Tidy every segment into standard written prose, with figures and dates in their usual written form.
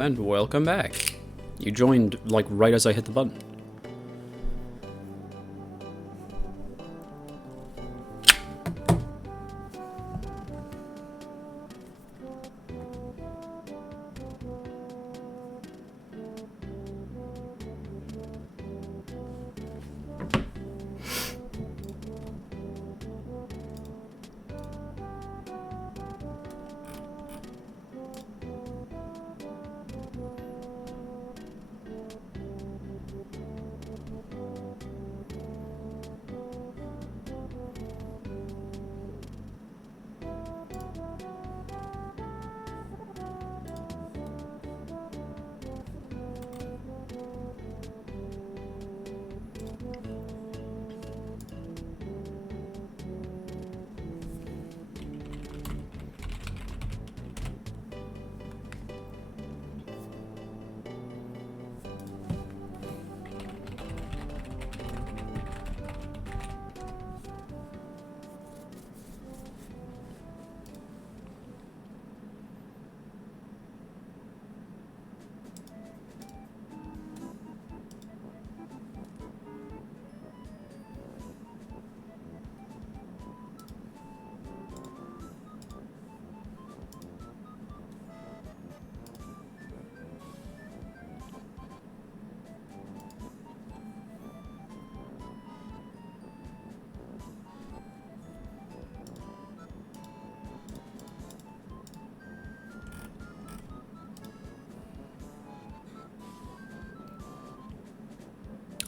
And welcome back. You joined, like, right as I hit the button.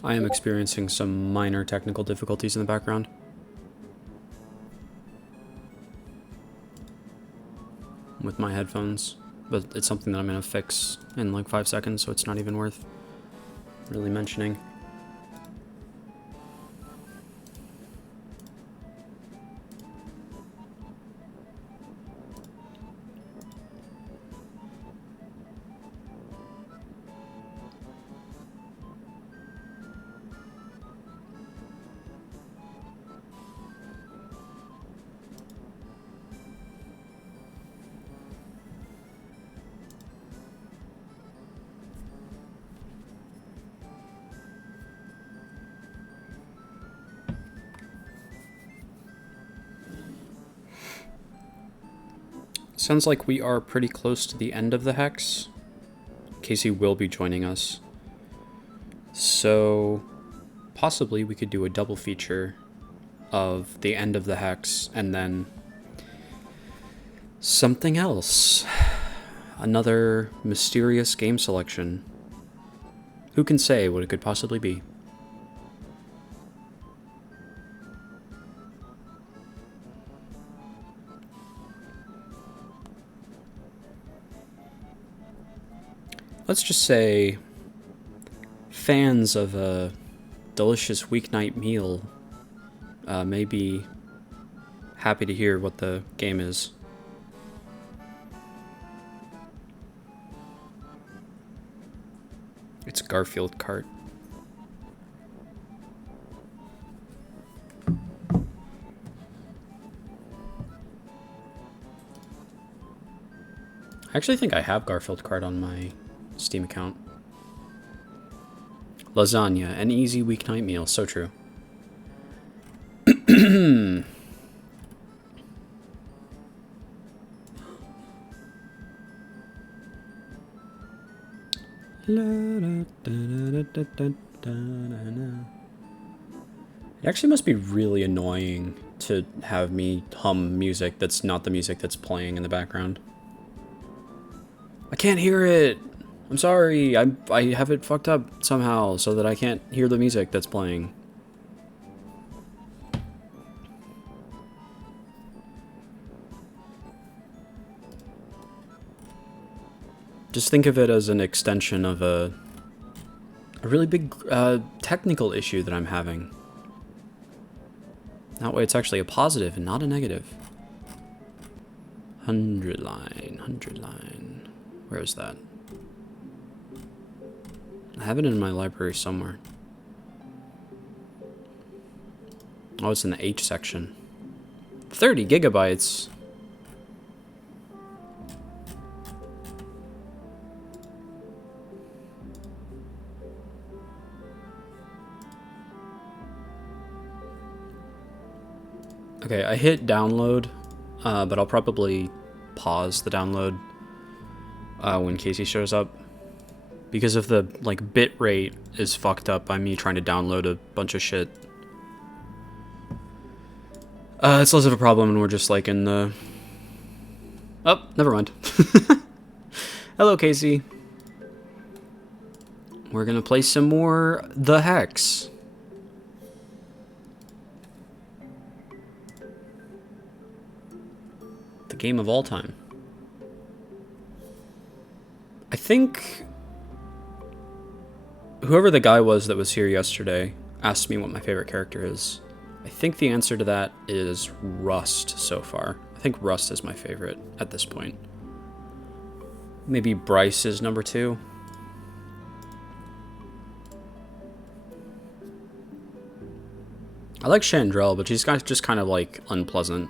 I am experiencing some minor technical difficulties in the background. With my headphones, but it's something that I'm gonna fix in like 5 seconds, so it's not even worth really mentioning. Sounds like we are pretty close to the end of the hex. Casey will be joining us. So possibly we could do a double feature of the end of the hex and then something else. Another mysterious game selection. Who can say what it could possibly be? Let's just say fans of a delicious weeknight meal may be happy to hear what the game is. It's Garfield Kart. I actually think I have Garfield Kart on my Steam account. Lasagna, an easy weeknight meal. So true. It actually must be really annoying to have me hum music that's not the music that's playing in the background. I can't hear it! I'm sorry, I have it fucked up somehow so that I can't hear the music that's playing. Just think of it as an extension of a really big technical issue that I'm having. That way it's actually a positive and not a negative. 100 line. Where is that? I have it in my library somewhere. Oh, it's in the H section. 30 gigabytes. Okay, I hit download, but I'll probably pause the download when Casey shows up. Because if the, like, bit rate is fucked up by me trying to download a bunch of shit. It's less of a problem when we're just, like, in the... Oh, never mind. Hello, Casey. We're gonna play some more The Hex. The game of all time. I think... whoever the guy was that was here yesterday asked me what my favorite character is. I think the answer to that is Rust so far. I think Rust is my favorite at this point. Maybe Bryce is number 2. I like Chandrell, but she's just kind of like unpleasant.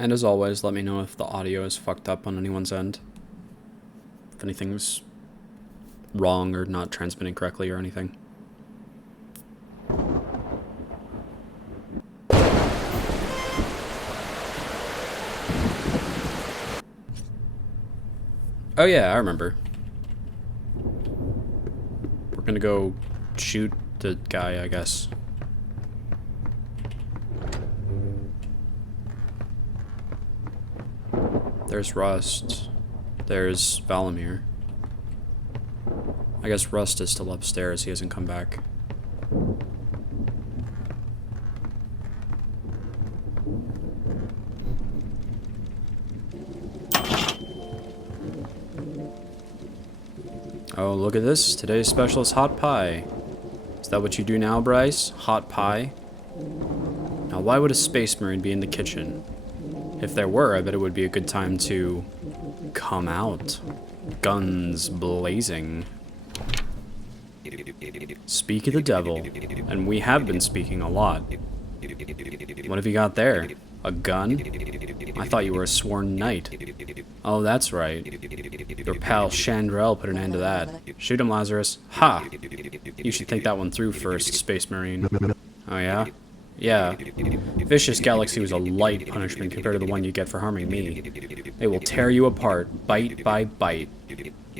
And as always, let me know if the audio is fucked up on anyone's end. If anything's wrong or not transmitting correctly or anything. Oh yeah, I remember. We're gonna go shoot the guy, I guess. There's Rust. There's Valamir. I guess Rust is still upstairs. He hasn't come back. Oh, look at this. Today's special is hot pie. Is that what you do now, Bryce? Hot pie? Now, why would a space marine be in the kitchen? If there were, I bet it would be a good time to come out. Guns blazing. Speak of the devil. And we have been speaking a lot. What have you got there? A gun? I thought you were a sworn knight. Oh, that's right. Your pal Chandrell put an end to that. Shoot him, Lazarus. Ha! You should think that one through first, Space Marine. Oh, yeah? Yeah. Vicious Galaxy was a light punishment compared to the one you get for harming me. They will tear you apart, bite by bite.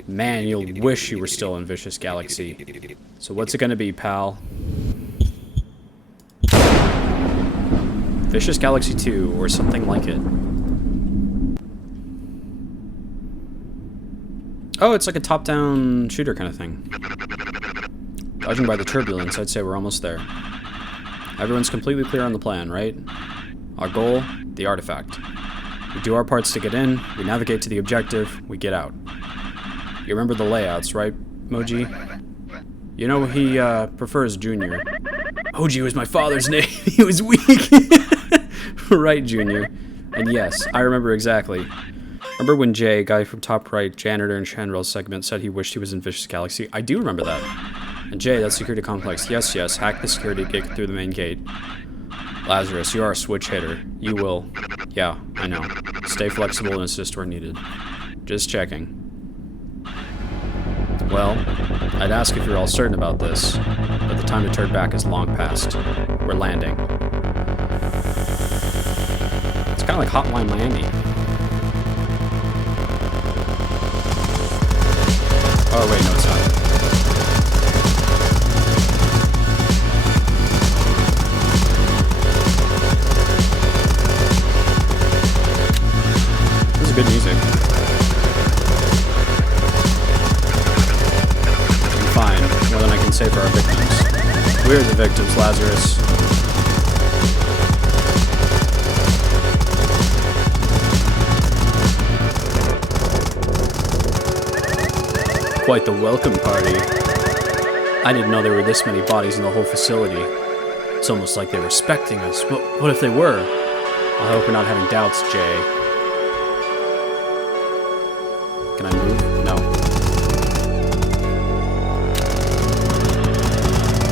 Man, you'll wish you were still in Vicious Galaxy. So what's it gonna be, pal? Vicious Galaxy 2, or something like it. Oh, it's like a top-down shooter kind of thing. Judging by the turbulence, I'd say we're almost there. Everyone's completely clear on the plan, right? Our goal, the artifact. We do our parts to get in, we navigate to the objective, we get out. You remember the layouts, right, Moji? You know he prefers Junior. Moji was my father's name. He was weak. Right, Junior. And yes, I remember exactly. Remember when Jay, guy from top right, janitor in Chandrell's segment, said he wished he was in Vicious Galaxy? I do remember that. And Jay, that security complex. Yes, yes, hack the security to get through the main gate. Lazarus, you are a switch hitter. You will. Yeah, I know. Stay flexible and assist where needed. Just checking. Well, I'd ask if you're all certain about this, but the time to turn back is long past. We're landing. It's kind of like Hotline Miami. Oh, wait, no, it's not. This is good music. I'm fine, more than I can say for our victims. We're the victims, Lazarus. Quite the welcome party. I didn't know there were this many bodies in the whole facility. It's almost like they're respecting us. What if they were? I hope we're not having doubts, Jay. Can I move? No.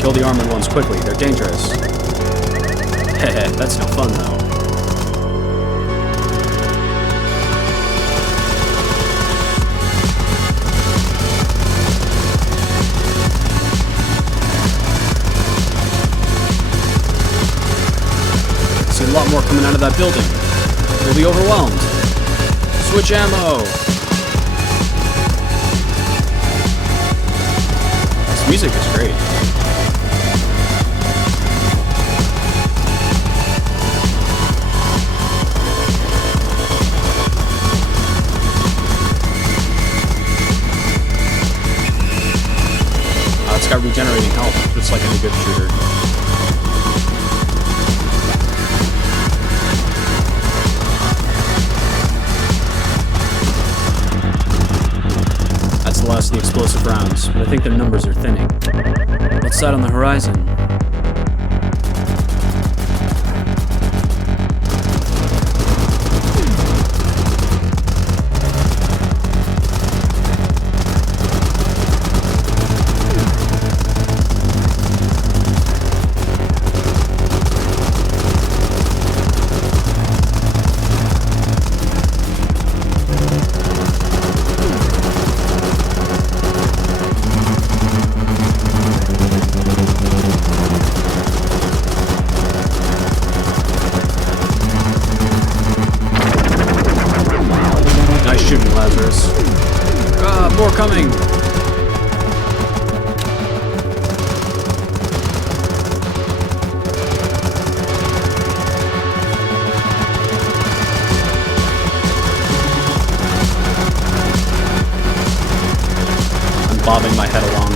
Kill the armored ones quickly. They're dangerous. Heh, that's no fun, though. See a lot more coming out of that building. We'll be overwhelmed. Switch ammo. This music is great. It's got regenerating health, just like any good shooter. That's the last of the explosive rounds, but I think the numbers are thinning. What's that on the horizon? More coming! I'm bobbing my head along.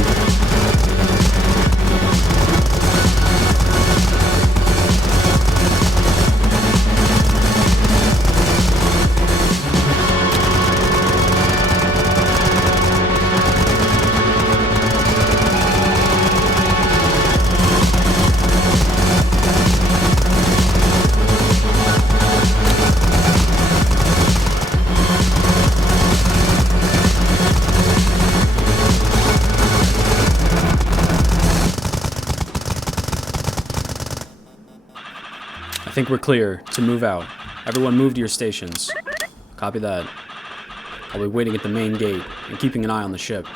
I think we're clear to move out. Everyone move to your stations. Copy that. I'll be waiting at the main gate and keeping an eye on the ship.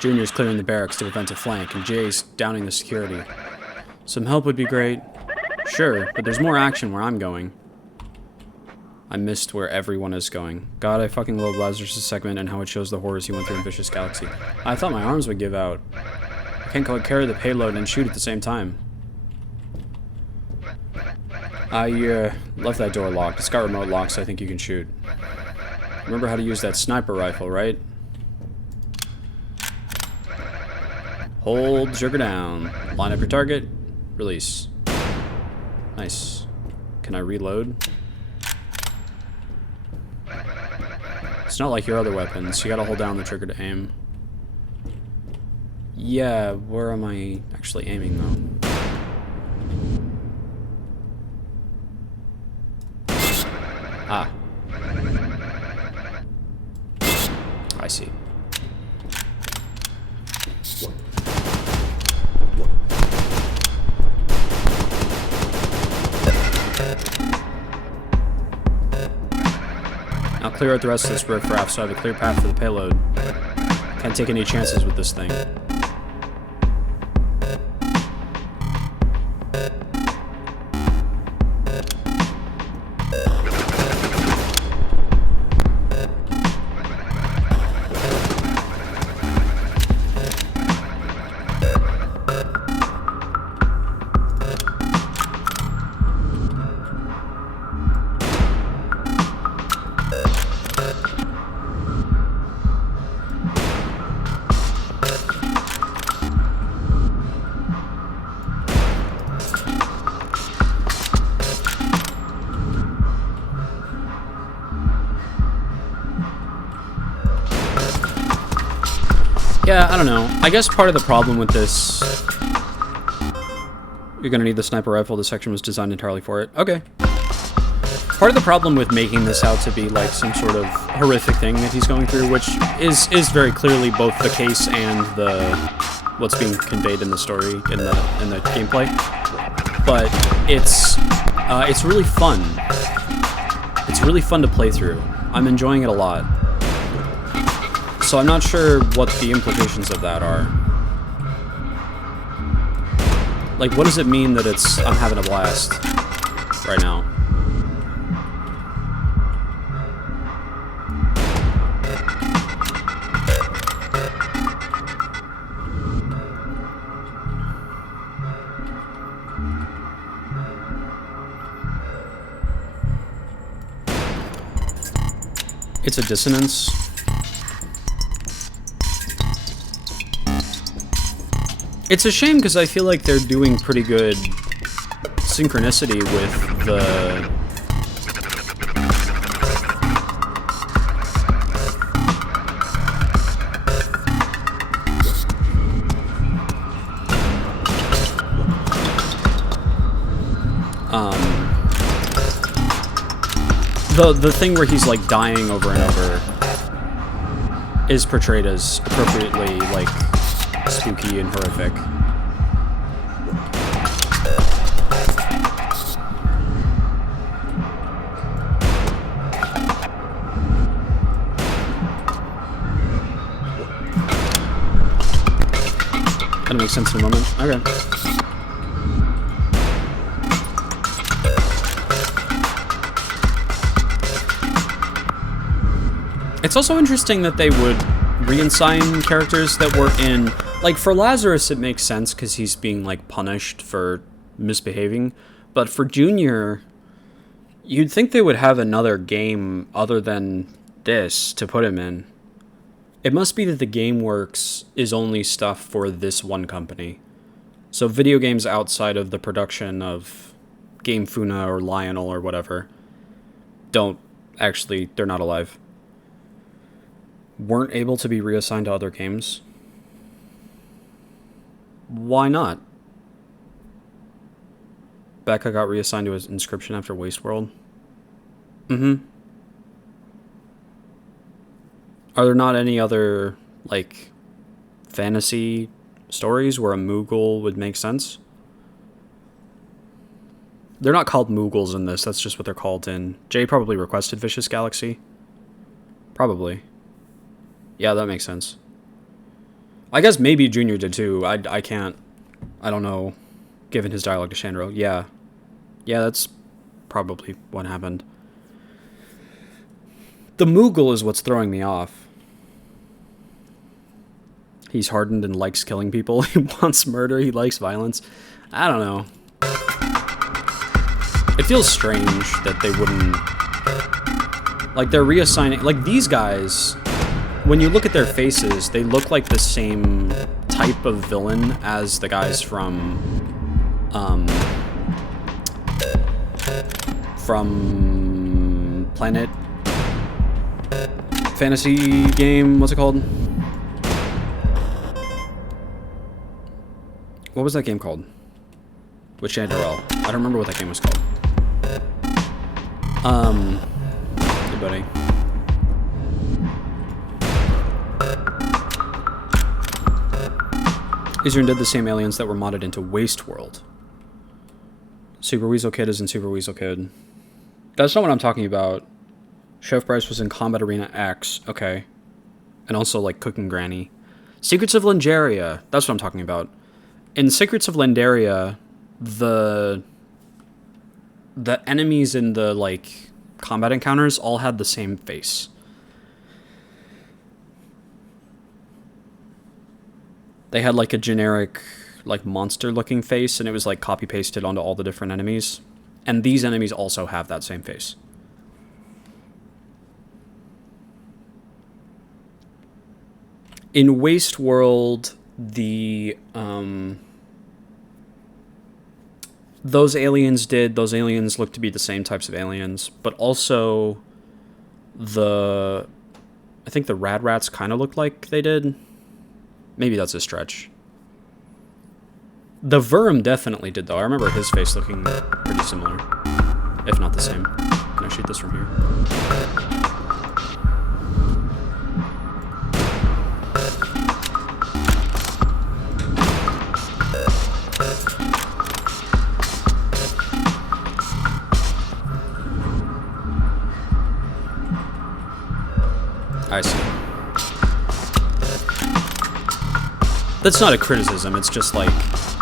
Junior's clearing the barracks to prevent a flank, and Jay's downing the security. Some help would be great. Sure, but there's more action where I'm going. I missed where everyone is going. God, I fucking love Lazarus' segment and how it shows the horrors he went through in Vicious Galaxy. I thought my arms would give out. I can't quite carry the payload and shoot at the same time. I left that door locked. It's got remote locks, so I think you can shoot. Remember how to use that sniper rifle, right? Hold trigger down. Line up your target. Release. Nice. Can I reload? It's not like your other weapons. You gotta hold down the trigger to aim. Yeah, where am I actually aiming, though? Ah. I see. Now clear out the rest of this riffraff so I have a clear path for the payload. Can't take any chances with this thing. Yeah, I don't know. I guess part of the problem with this... You're gonna need the sniper rifle. This section was designed entirely for it. Okay. Part of the problem with making this out to be like some sort of horrific thing that he's going through, which is very clearly both the case and what's being conveyed in the story, in the gameplay. But it's really fun. It's really fun to play through. I'm enjoying it a lot. So I'm not sure what the implications of that are. Like, what does it mean that I'm having a blast right now? It's a dissonance. It's a shame because I feel like they're doing pretty good synchronicity with the... The thing where he's like dying over and over is portrayed as appropriately like spooky and horrific. That'll make sense in a moment. Okay. It's also interesting that they would reassign characters that were in... Like, for Lazarus, it makes sense because he's being, like, punished for misbehaving. But for Junior, you'd think they would have another game other than this to put him in. It must be that the GameWorks is only stuff for this one company. So video games outside of the production of Game Funa or Lionel or whatever don't actually... They're not alive. Weren't able to be reassigned to other games. Why not? Becca got reassigned to his Inscription after Wasteworld. Mm-hmm. Are there not any other, like, fantasy stories where a Moogle would make sense? They're not called Moogles in this, that's just what they're called in... Jay probably requested Vicious Galaxy. Probably. Yeah, that makes sense. I guess maybe Junior did too. I can't... I don't know, given his dialogue to Shandro. Yeah. Yeah, that's probably what happened. The Moogle is what's throwing me off. He's hardened and likes killing people. He wants murder. He likes violence. I don't know. It feels strange that they wouldn't... Like, they're reassigning... Like, these guys... When you look at their faces, they look like the same type of villain as the guys from Planet Fantasy game, what's it called? What was that game called? With Chanterelle. I don't remember what that game was called. Hey buddy. Israel did the same aliens that were modded into Wasteworld. Super Weasel Kid is in Super Weasel Kid. That's not what I'm talking about. Chef Bryce was in Combat Arena X. Okay. And also, like, Cooking Granny. Secrets of Lendaria. That's what I'm talking about. In Secrets of Lendaria, the enemies in the, like, combat encounters all had the same face. They had, like, a generic, like, monster-looking face, and it was, like, copy-pasted onto all the different enemies. And these enemies also have that same face. In Wasteworld, those aliens look to be the same types of aliens, but also I think the Rad Rats kind of looked like they did. Maybe that's a stretch. The Verm definitely did, though. I remember his face looking pretty similar, if not the same. Can I shoot this from here? I see. That's not a criticism, it's just like,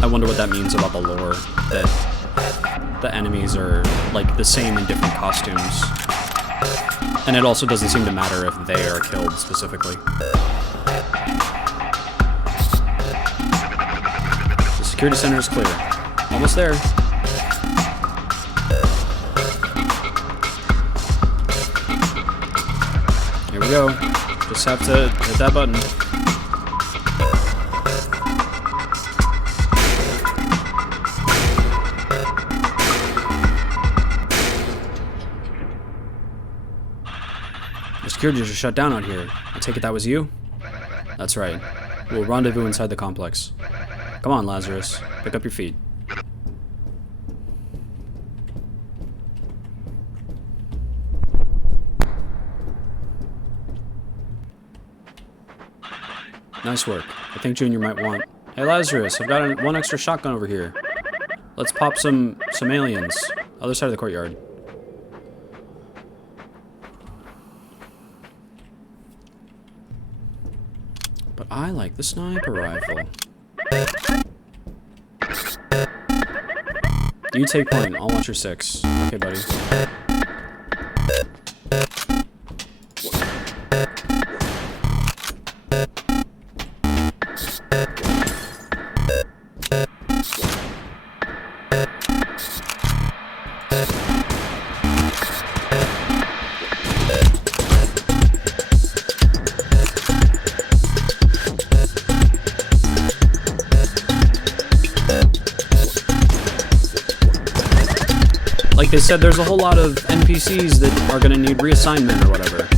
I wonder what that means about the lore, that the enemies are, like, the same in different costumes. And it also doesn't seem to matter if they are killed, specifically. The security center is clear. Almost there. Here we go. Just have to hit that button. The security just shut down out here. I take it that was you? That's right. We'll rendezvous inside the complex. Come on, Lazarus. Pick up your feet. Nice work. I think Junior might want... Hey, Lazarus, I've got one extra shotgun over here. Let's pop some aliens. Other side of the courtyard. But I like the sniper rifle. You take point. I'll watch your 6. Okay, buddy. Like they said, there's a whole lot of NPCs that are gonna need reassignment or whatever.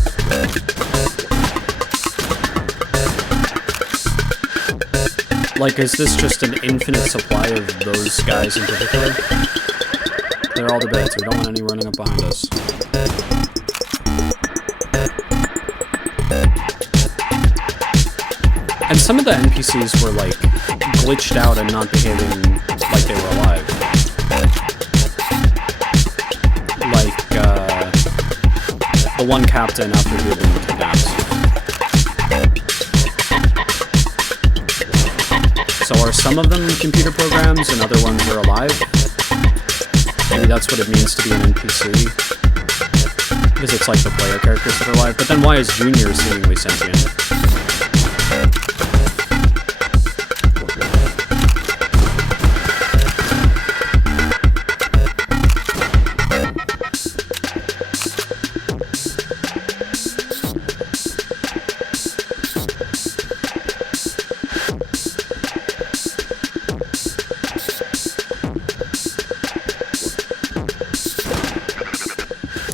Like, is this just an infinite supply of those guys in particular? They're all the beds. We don't want any running up behind us. And some of the NPCs were, like, glitched out and not behaving like they were alive. Like, the one captain after he had been kidnapped. So are some of them computer programs and other ones are alive? Maybe that's what it means to be an NPC. Because it's like the player characters that are alive. But then why is Junior seemingly sentient?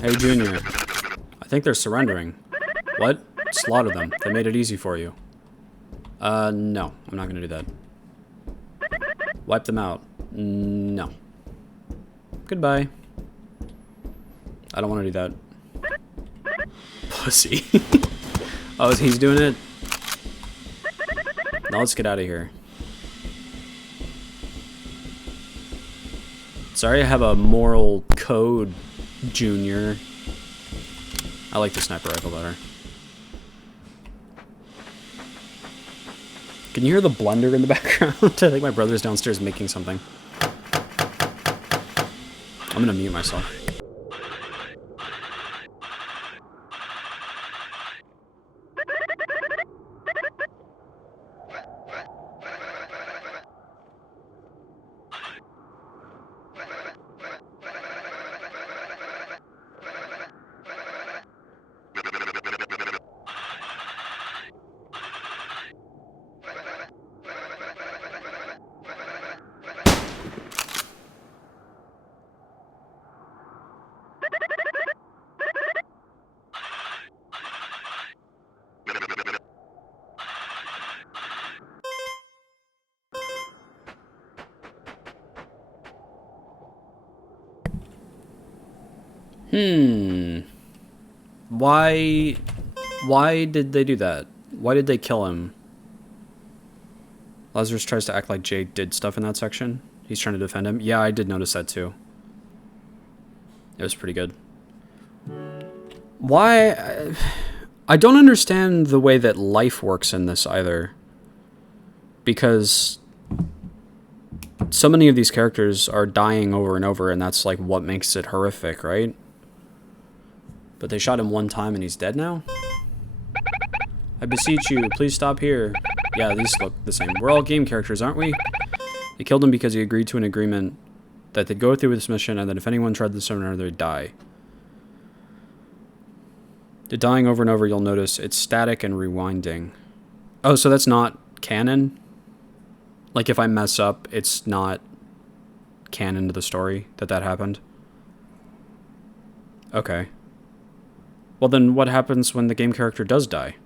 Hey, Junior. I think they're surrendering. What? Slaughter them. They made it easy for you. No. I'm not gonna do that. Wipe them out. No. Goodbye. I don't want to do that. Pussy. Oh, he's doing it? Now let's get out of here. Sorry I have a moral code, Junior. I like the sniper rifle better. Can you hear the blender in the background? I think my brother's downstairs making something. I'm gonna mute myself. Why did they do that? Why did they kill him? Lazarus tries to act like Jay did stuff in that section. He's trying to defend him. Yeah, I did notice that too. It was pretty good. Why? I don't understand the way that life works in this either. Because so many of these characters are dying over and over, and that's like what makes it horrific, right? But they shot him one time and he's dead now? I beseech you, please stop here. Yeah, these look the same. We're all game characters, aren't we? They killed him because he agreed to an agreement that they'd go through with this mission, and that if anyone tried to surrender, they'd die. The dying over and over, you'll notice it's static and rewinding. Oh, so that's not canon? Like, if I mess up, it's not canon to the story that happened? Okay. Well, then what happens when the game character does die?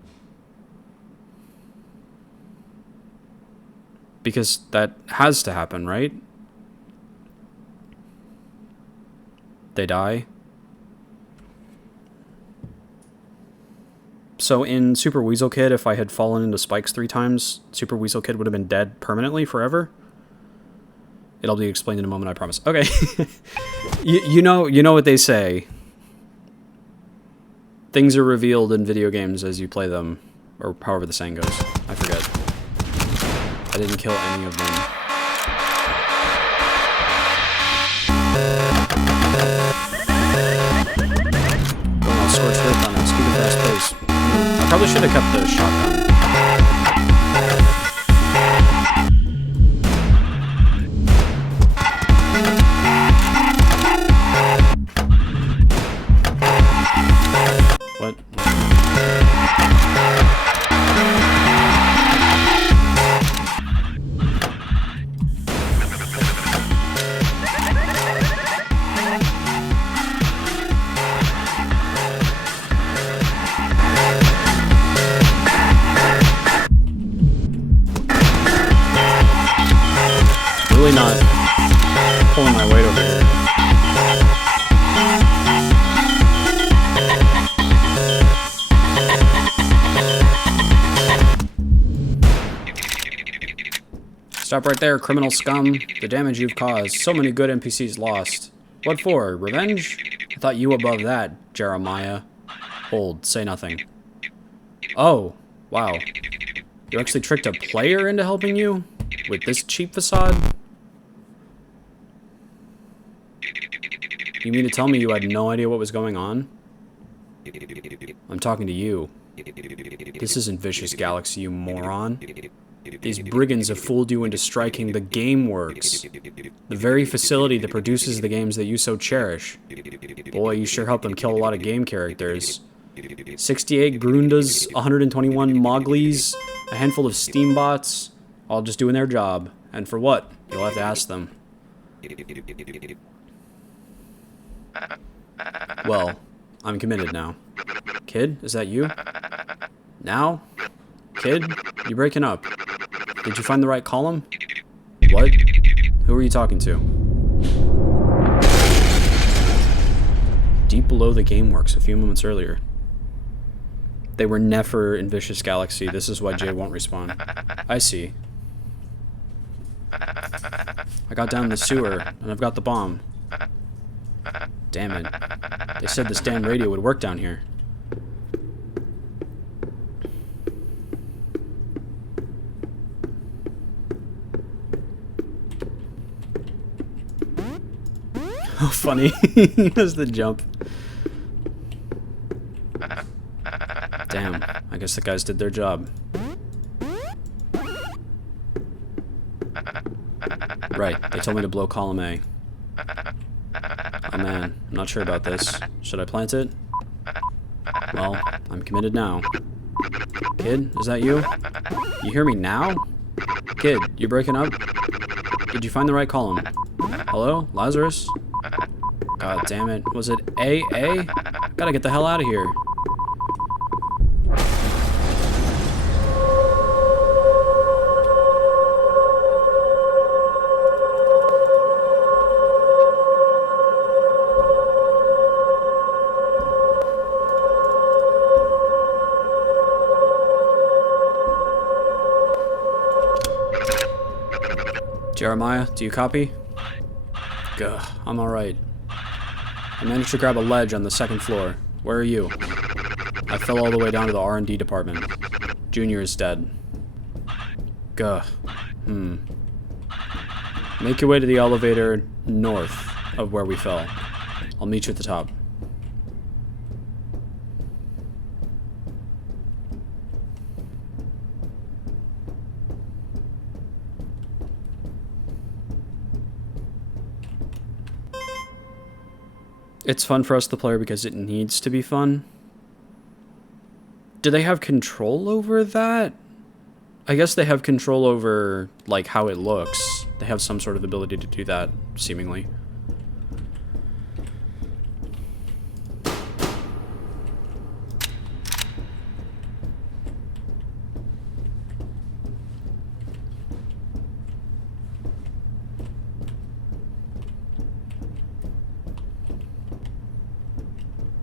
Because that has to happen, right? They die. So in Super Weasel Kid, if I had fallen into spikes 3 times, Super Weasel Kid would have been dead permanently forever? It'll be explained in a moment, I promise. Okay. you know what they say. Things are revealed in video games as you play them, or however the saying goes. I forget. I didn't kill any of them. Going all scorched earth on a stupid fast pace. I probably should have kept the shotgun. What? Really not pulling my weight over here. Stop right there, criminal scum. The damage you've caused. So many good NPCs lost. What for? Revenge? I thought you above that, Jeremiah. Hold. Say nothing. Oh. Wow. You actually tricked a player into helping you? With this cheap facade? You mean to tell me you had no idea what was going on? I'm talking to you. This isn't Vicious Galaxy, you moron. These brigands have fooled you into striking the GameWorks, the very facility that produces the games that you so cherish. Boy, you sure helped them kill a lot of game characters. 68 Grundas, 121 Moglis, a handful of Steambots, all just doing their job. And for what? You'll have to ask them. Well, I'm committed now. Kid, is that you? Now? Kid, you breaking up. Did you find the right column? What? Who are you talking to? Deep below the GameWorks a few moments earlier. They were never in Vicious Galaxy. This is why Jay won't respawn. I see. I got down in the sewer, and I've got the bomb. Damn it. They said this damn radio would work down here. Oh, funny. He does the jump. Damn. I guess the guys did their job. Right. They told me to blow column A. Oh man, I'm not sure about this. Should I plant it? Well, I'm committed now. Kid, is that you? You hear me now? Kid, you breaking up? Did you find the right column? Hello? Lazarus? God damn it. Was it AA? Gotta get the hell out of here. Jeremiah, do you copy? Gah, I'm alright. I managed to grab a ledge on the second floor. Where are you? I fell all the way down to the R&D department. Junior is dead. Gah. Make your way to the elevator north of where we fell. I'll meet you at the top. It's fun for us, the player, because it needs to be fun. Do they have control over that? I guess they have control over, like, how it looks. They have some sort of ability to do that, seemingly.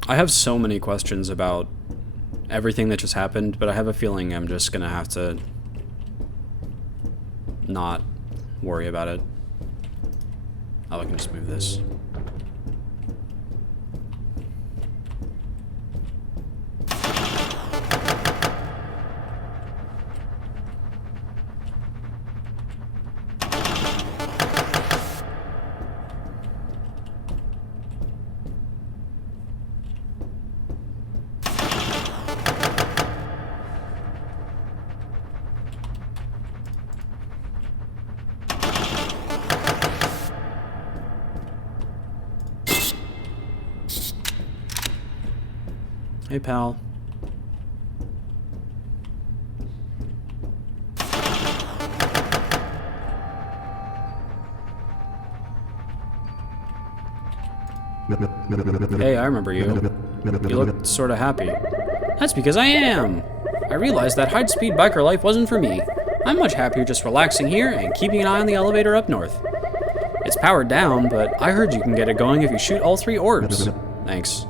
I have so many questions about everything that just happened, but I have a feeling I'm just gonna have to not worry about it. Oh, I can just move this. Hey, pal. Hey, I remember you. You look sort of happy. That's because I am. I realized that high-speed biker life wasn't for me. I'm much happier just relaxing here and keeping an eye on the elevator up north. It's powered down, but I heard you can get it going if you shoot all 3 orbs. Thanks.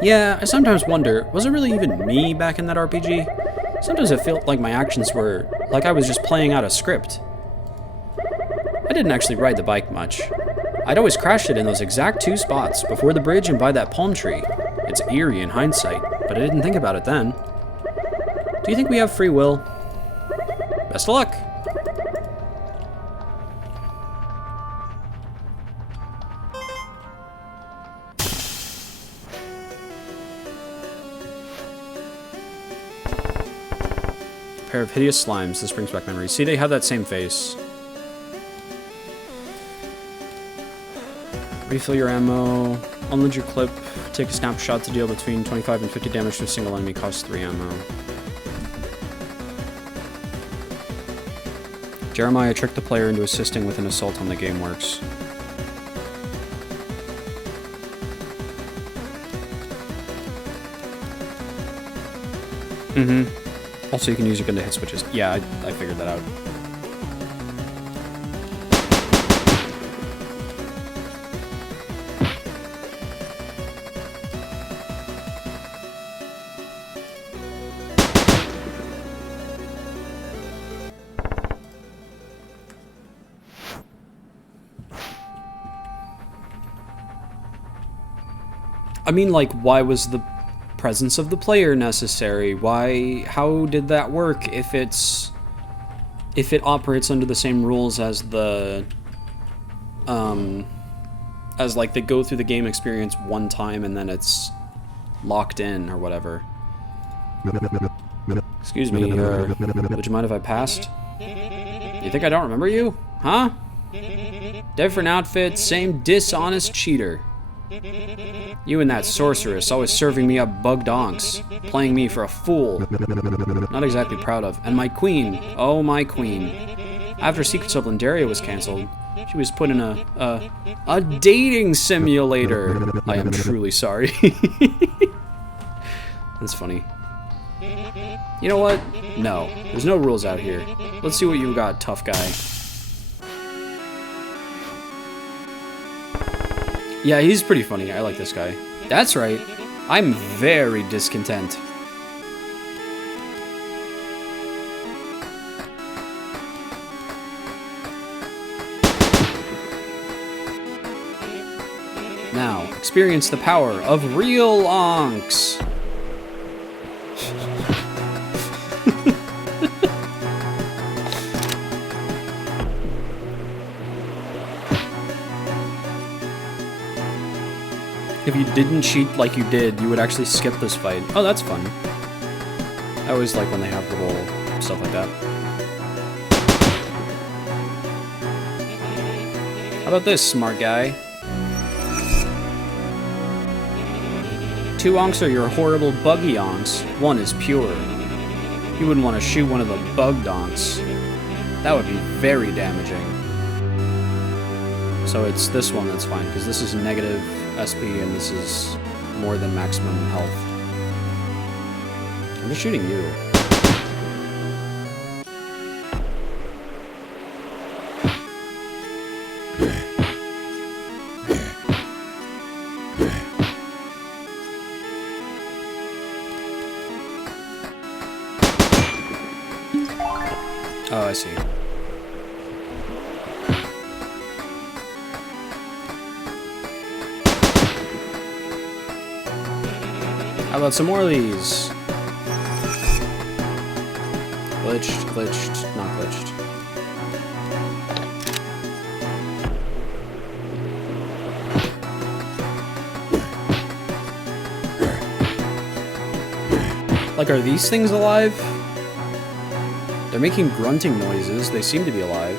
Yeah, I sometimes wonder, was it really even me back in that RPG? Sometimes it felt like my actions were like I was just playing out a script. I didn't actually ride the bike much. I'd always crashed it in those exact 2 spots, before the bridge and by that palm tree. It's eerie in hindsight, but I didn't think about it then. Do you think we have free will? Best of luck! Pair of hideous slimes. This brings back memories. See, they have that same face. Refill your ammo. Unload your clip. Take a snapshot to deal between 25 and 50 damage to a single enemy. Costs 3 ammo. Jeremiah tricked the player into assisting with an assault on the GameWorks. Also, you can use your gun to hit switches. Yeah, I figured that out. I mean, like, why was the presence of the player necessary? How did that work if it operates under the same rules as the as like they go through the game experience one time and then it's locked in or whatever. Excuse me, would you mind if I passed? You think I don't remember you? Huh? Different outfit, same dishonest cheater. You and that sorceress always serving me up bug donks, playing me for a fool. Not exactly proud of. And my queen, oh my queen. After Secrets of Lendaria was cancelled, she was put in a dating simulator. I am truly sorry. That's funny. You know what? No, there's no rules out here. Let's see what you got, tough guy. Yeah, he's pretty funny. I like this guy. That's right. I'm very discontent. Now, experience the power of real onks. If you didn't cheat like you did, you would actually skip this fight. Oh, that's fun. I always like when they have little stuff like that. How about this, smart guy? 2 onks are your horrible buggy onks. 1 is pure. You wouldn't want to shoot one of the bugged onks. That would be very damaging. So it's this one that's fine, because this is negative SP and this is more than maximum health. I'm just shooting you. Oh, I see. How about some more of these? Glitched, glitched, not glitched. Like, are these things alive? They're making grunting noises. They seem to be alive.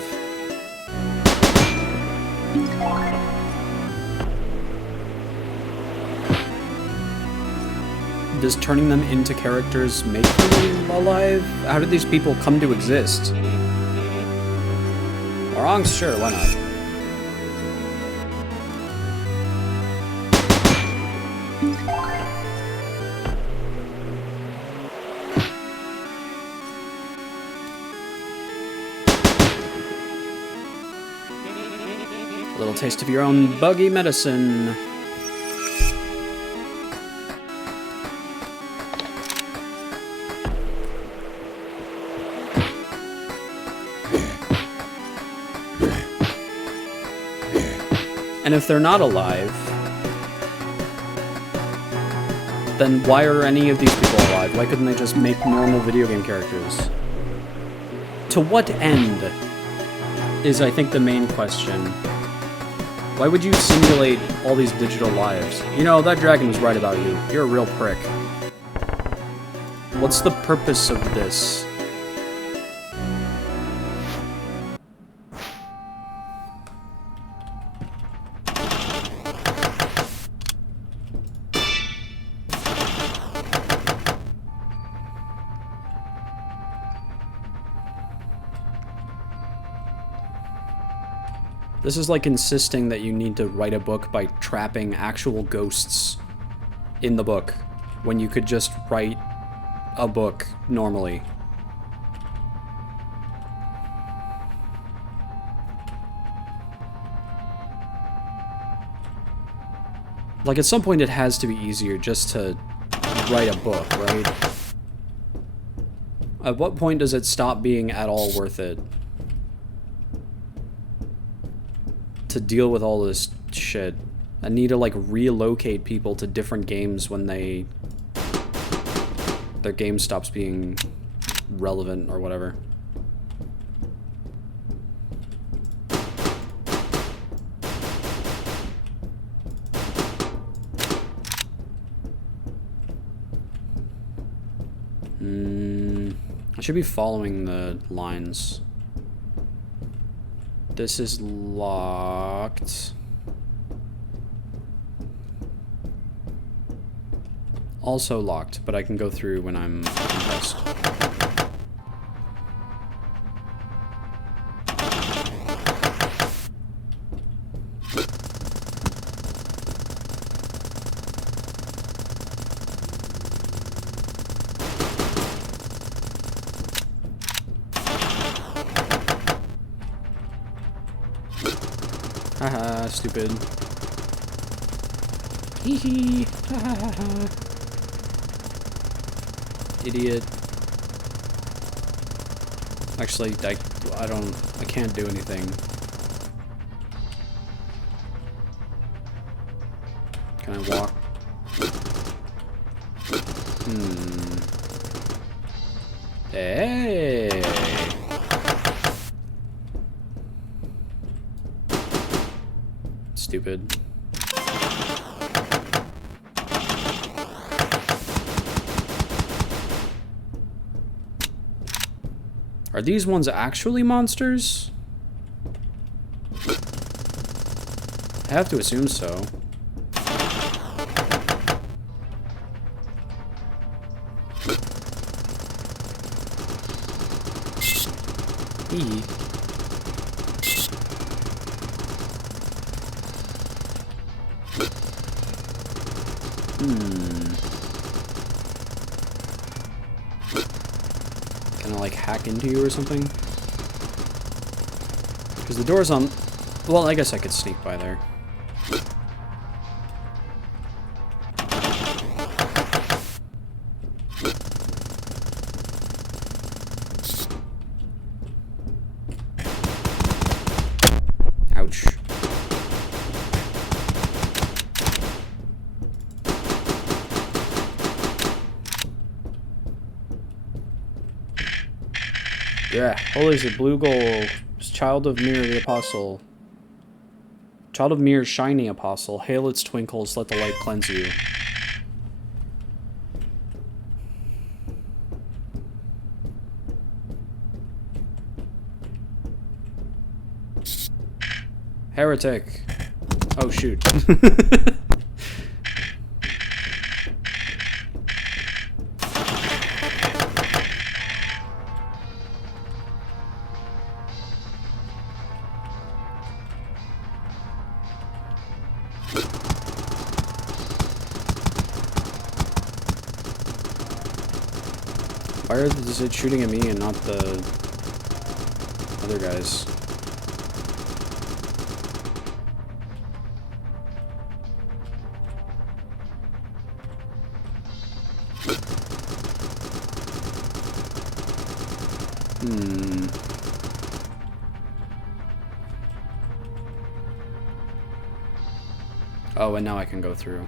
Does turning them into characters make them alive? How did these people come to exist? Orangs? Sure, why not? A little taste of your own buggy medicine. And if they're not alive, then why are any of these people alive? Why couldn't they just make normal video game characters? To what end is, I think, the main question. Why would you simulate all these digital lives? You know, that dragon was right about you. You're a real prick. What's the purpose of this? This is like insisting that you need to write a book by trapping actual ghosts in the book, when you could just write a book normally. Like, at some point it has to be easier just to write a book, right? At what point does it stop being at all worth it to deal with all this shit? I need to, like, relocate people to different games when their game stops being relevant or whatever. I should be following the lines. This is locked. Also locked, but I can go through when I'm impressed. Haha, stupid. Hee hee. Ha ha ha ha. Idiot. Actually, I can't do anything. Can I walk? Hey. Stupid. Are these ones actually monsters? I have to assume so. E. Can I like hack into you or something? Because the door's on... Well, I guess I could sneak by there. Ouch. Yeah, holy is it blue gold. Child of Mir the Apostle. Child of Mir, shiny apostle. Hail its twinkles, let the light cleanse you. Heretic. Oh, shoot. Why is it shooting at me and not the other guys? Oh, and now I can go through.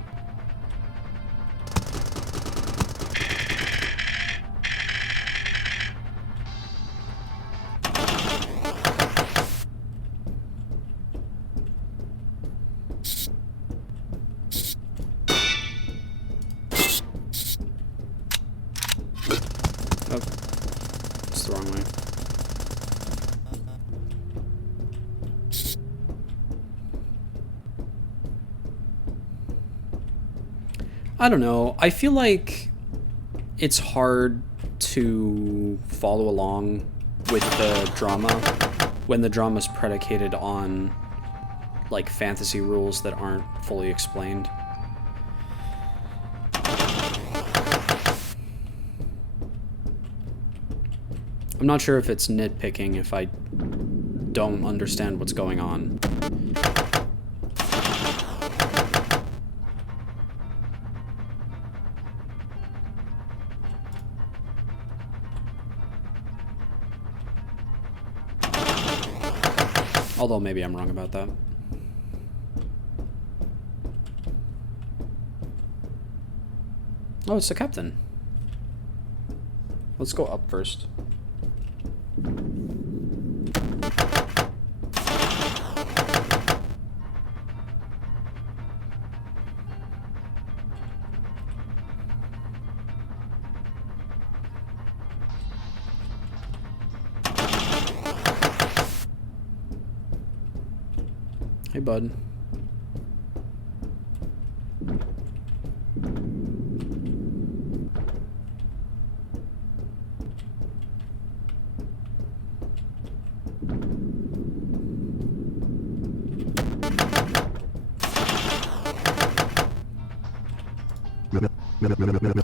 Oh, it's the wrong way. I don't know. I feel like it's hard to follow along with the drama when the drama's predicated on like fantasy rules that aren't fully explained. I'm not sure if it's nitpicking if I don't understand what's going on. Although maybe I'm wrong about that. Oh, it's the captain. Let's go up first. Hey, bud.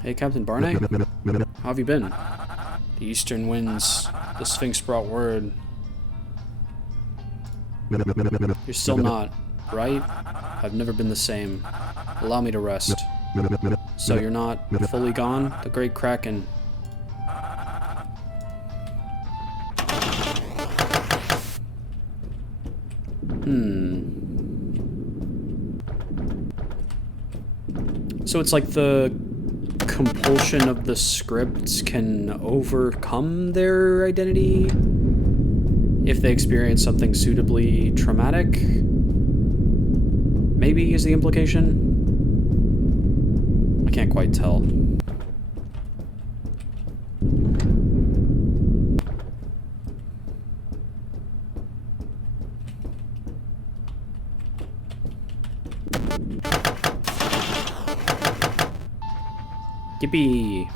Hey, Captain Barney. How have you been? The eastern winds. The Sphinx brought word. You're still not, right? I've never been the same. Allow me to rest. So you're not fully gone? The Great Kraken. So it's like the compulsion of the script can overcome their identity if they experience something suitably traumatic. Maybe is the implication. I can't quite tell. Yippee!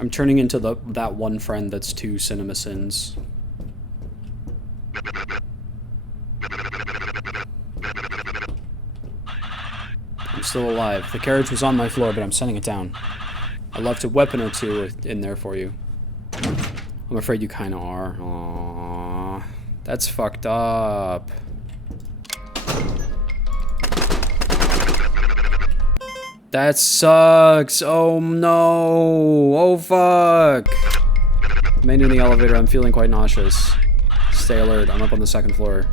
I'm turning into that one friend that's 2 cinema sins. I'm still alive. The carriage was on my floor, but I'm sending it down. I left a weapon or 2 in there for you. I'm afraid you kinda are. Aww. That's fucked up. That sucks. Oh no. Oh fuck. Made it in the elevator. I'm feeling quite nauseous. Stay alert. I'm up on the 2nd floor.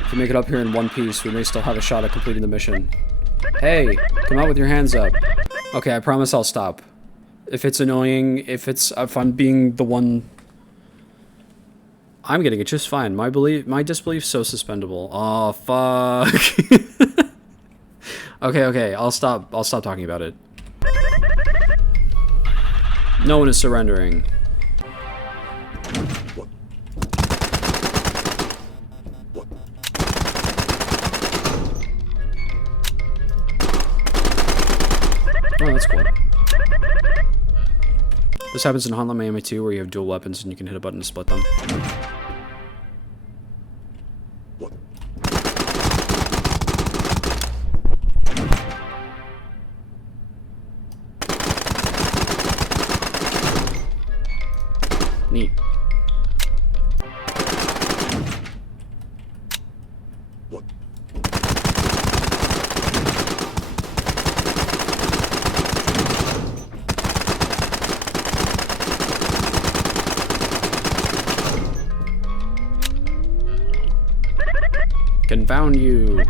If you make it up here in one piece, we may still have a shot at completing the mission. Hey, come out with your hands up. Okay, I promise I'll stop. If it's annoying, if I'm being the one, I'm getting it just fine. My disbelief's so suspendable. Oh fuck. Okay, I'll stop talking about it. No one is surrendering. Oh, that's cool. This happens in Hotline Miami 2, where you have dual weapons and you can hit a button to split them. Neat. Confound you.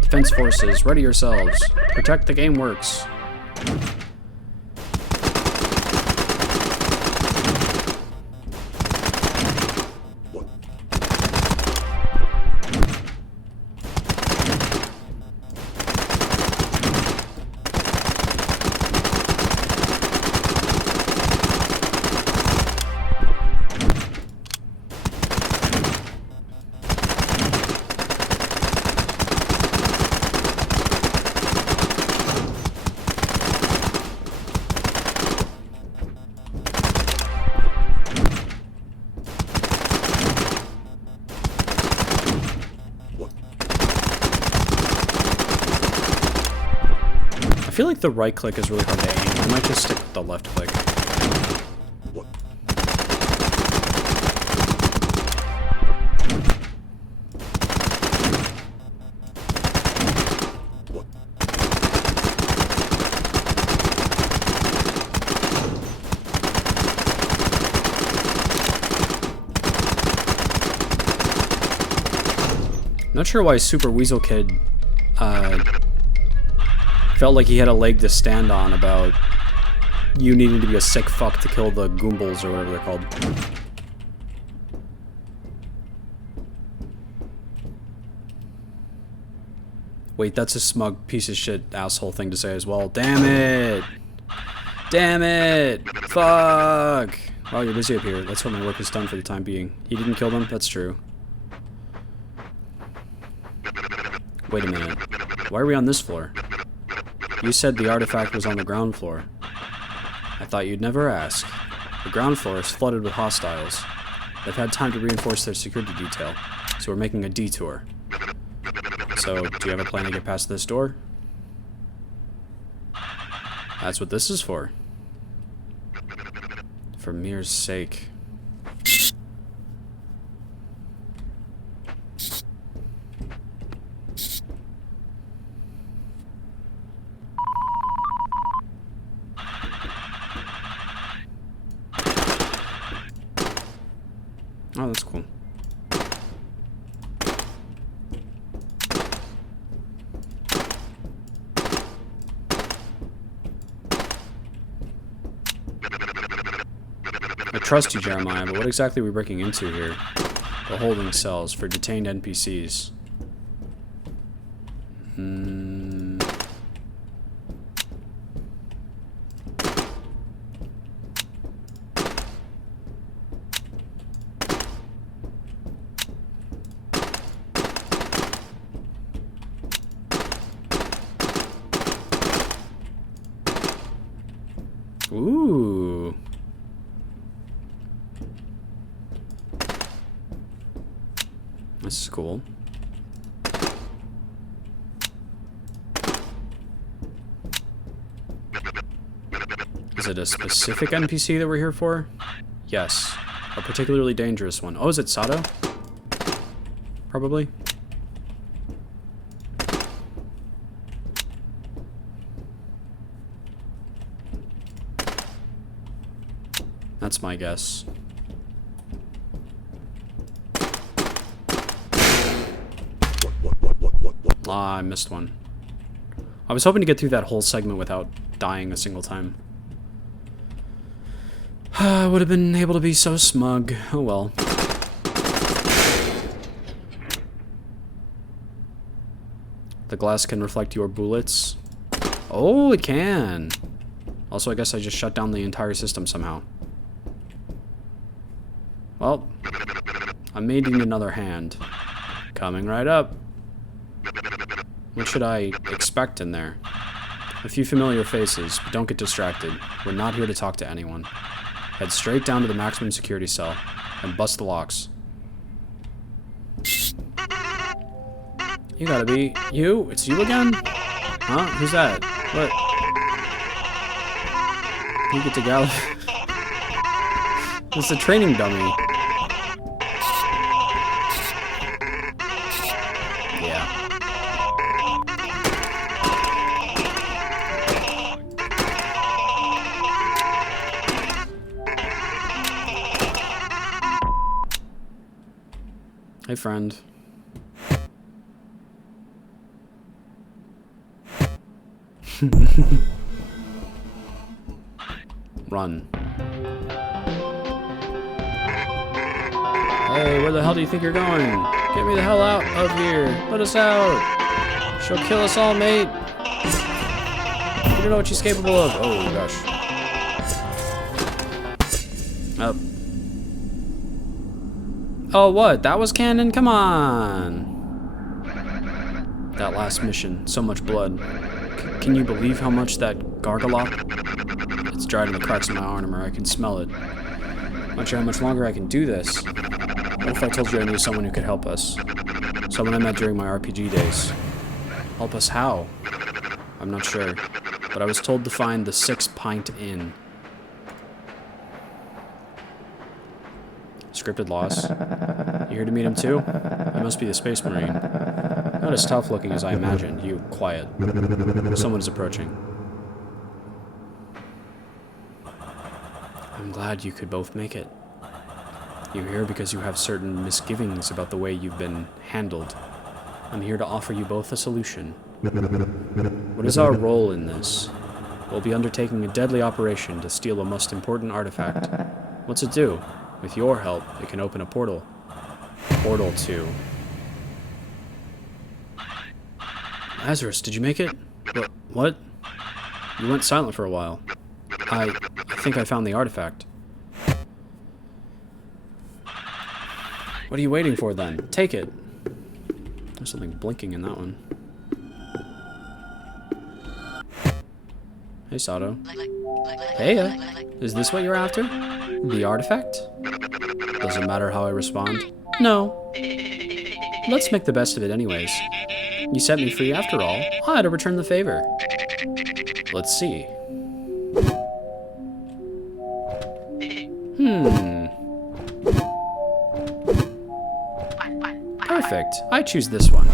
Defense forces, ready yourselves. Protect the game works. I feel like the right click is really hard to aim. I might just stick with the left click. Not sure why Super Weasel Kid felt like he had a leg to stand on about you needing to be a sick fuck to kill the Goombas or whatever they're called. Wait, that's a smug piece of shit asshole thing to say as well. Damn it! Damn it! Fuck! Wow, you're busy up here. Let's hope my work is done for the time being. He didn't kill them? That's true. Wait a minute. Why are we on this floor? You said the artifact was on the ground floor. I thought you'd never ask. The ground floor is flooded with hostiles. They've had time to reinforce their security detail, so we're making a detour. So, do you have a plan to get past this door? That's what this is for. For Mir's sake. trust you, Jeremiah, but what exactly are we breaking into here? The holding cells for detained NPCs. Ooh. This is cool. Is it a specific NPC that we're here for? Yes. A particularly dangerous one. Oh, is it Sato? Probably. That's my guess. Ah, I missed one. I was hoping to get through that whole segment without dying a single time. I would have been able to be so smug. Oh well. The glass can reflect your bullets. Oh, it can. Also, I guess I just shut down the entire system somehow. Well, I'm needing another hand. Coming right up. What should I expect in there? A few familiar faces, but don't get distracted. We're not here to talk to anyone. Head straight down to the maximum security cell and bust the locks. You gotta be... You? It's you again? Huh? Who's that? What? You get to gallop. It's a training dummy. Yeah. Hey, friend. Run. Hey, where the hell do you think you're going? Get me the hell out of here. Let us out. She'll kill us all, mate. You don't know what she's capable of. Oh, gosh. Up. Oh, what? That was canon? Come on. That last mission. So much blood. Can you believe how much that gargalop? It's dried in the cracks in my armor. I can smell it. Not sure how much longer I can do this. What if I told you I knew someone who could help us? Someone I met during my RPG days. Help us how? I'm not sure. But I was told to find the 6 Pint Inn. Scripted loss. You here to meet him too? You must be the Space Marine. Not as tough looking as I imagined. You, quiet. Someone is approaching. I'm glad you could both make it. You're here because you have certain misgivings about the way you've been handled. I'm here to offer you both a solution. What is our role in this? We'll be undertaking a deadly operation to steal a most important artifact. What's it do? With your help, it can open a portal. Portal 2. Lazarus, did you make it? What? You went silent for a while. I think I found the artifact. What are you waiting for then? Take it. There's something blinking in that one. Hey, Sato. Hey, is this what you're after? The artifact? Doesn't matter how I respond. No. Let's make the best of it anyways. You set me free after all. I had to return the favor. Let's see. Perfect. I choose this one.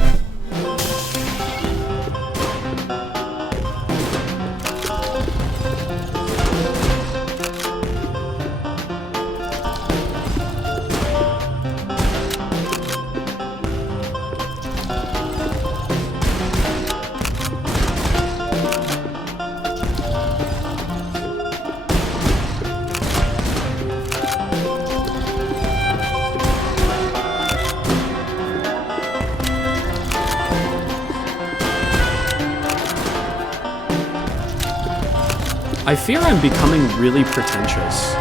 I fear I'm becoming really pretentious.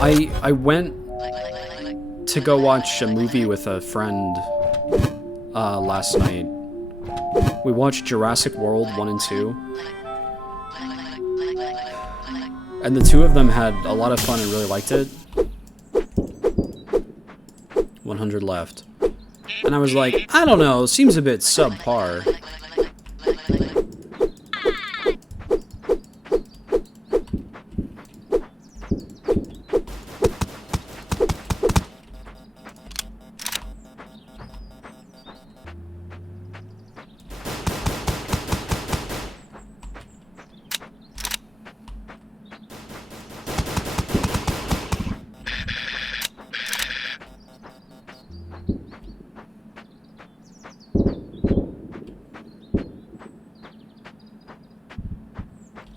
I went to go watch a movie with a friend last night. We watched Jurassic World 1 and 2. And the two of them had a lot of fun and really liked it. 100 left. And I was like, I don't know, seems a bit subpar.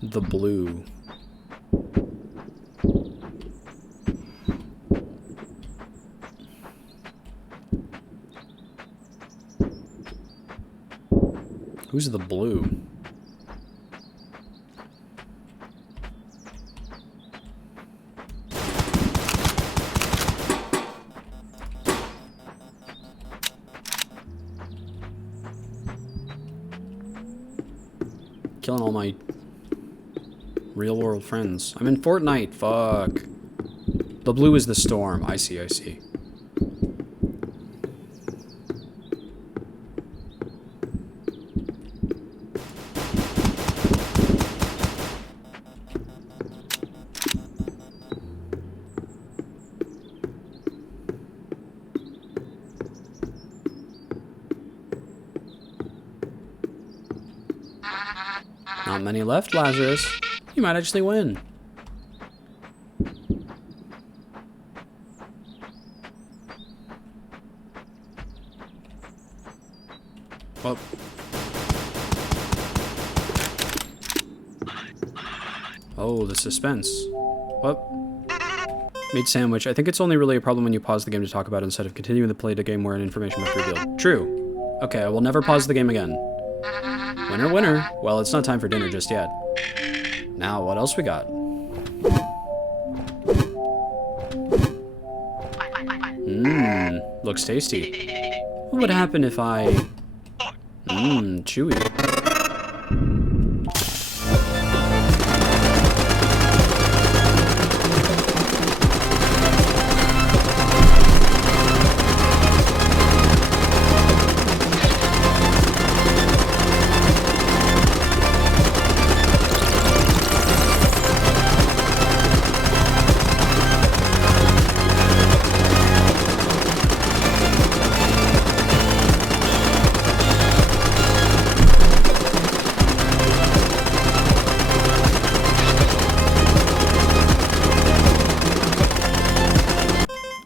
The blue. Who's the blue? Killing all my real world friends. I'm in Fortnite, fuck. The blue is the storm. I see, I see. Not many left, Lazarus. You might actually win. Well. Oh, the suspense. Well. Meat sandwich. I think it's only really a problem when you pause the game to talk about it instead of continuing to play the game where information must be revealed. True. Okay, I will never pause the game again. Winner, winner. Well, it's not time for dinner just yet. Now, what else we got? Mmm, looks tasty. What would happen if I... Mmm, chewy.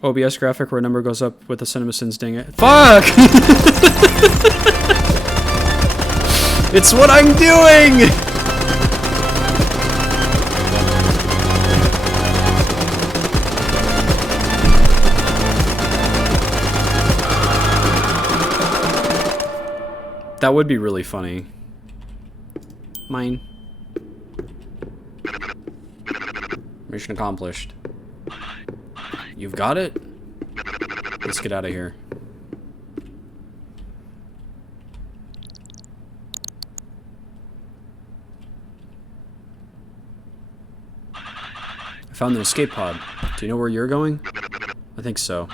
OBS graphic where a number goes up with the CinemaSins, dang it. Fuck! It's what I'm doing! That would be really funny. Mine. Mission accomplished. You've got it? Let's get out of here. I found an escape pod. Do you know where you're going? I think so.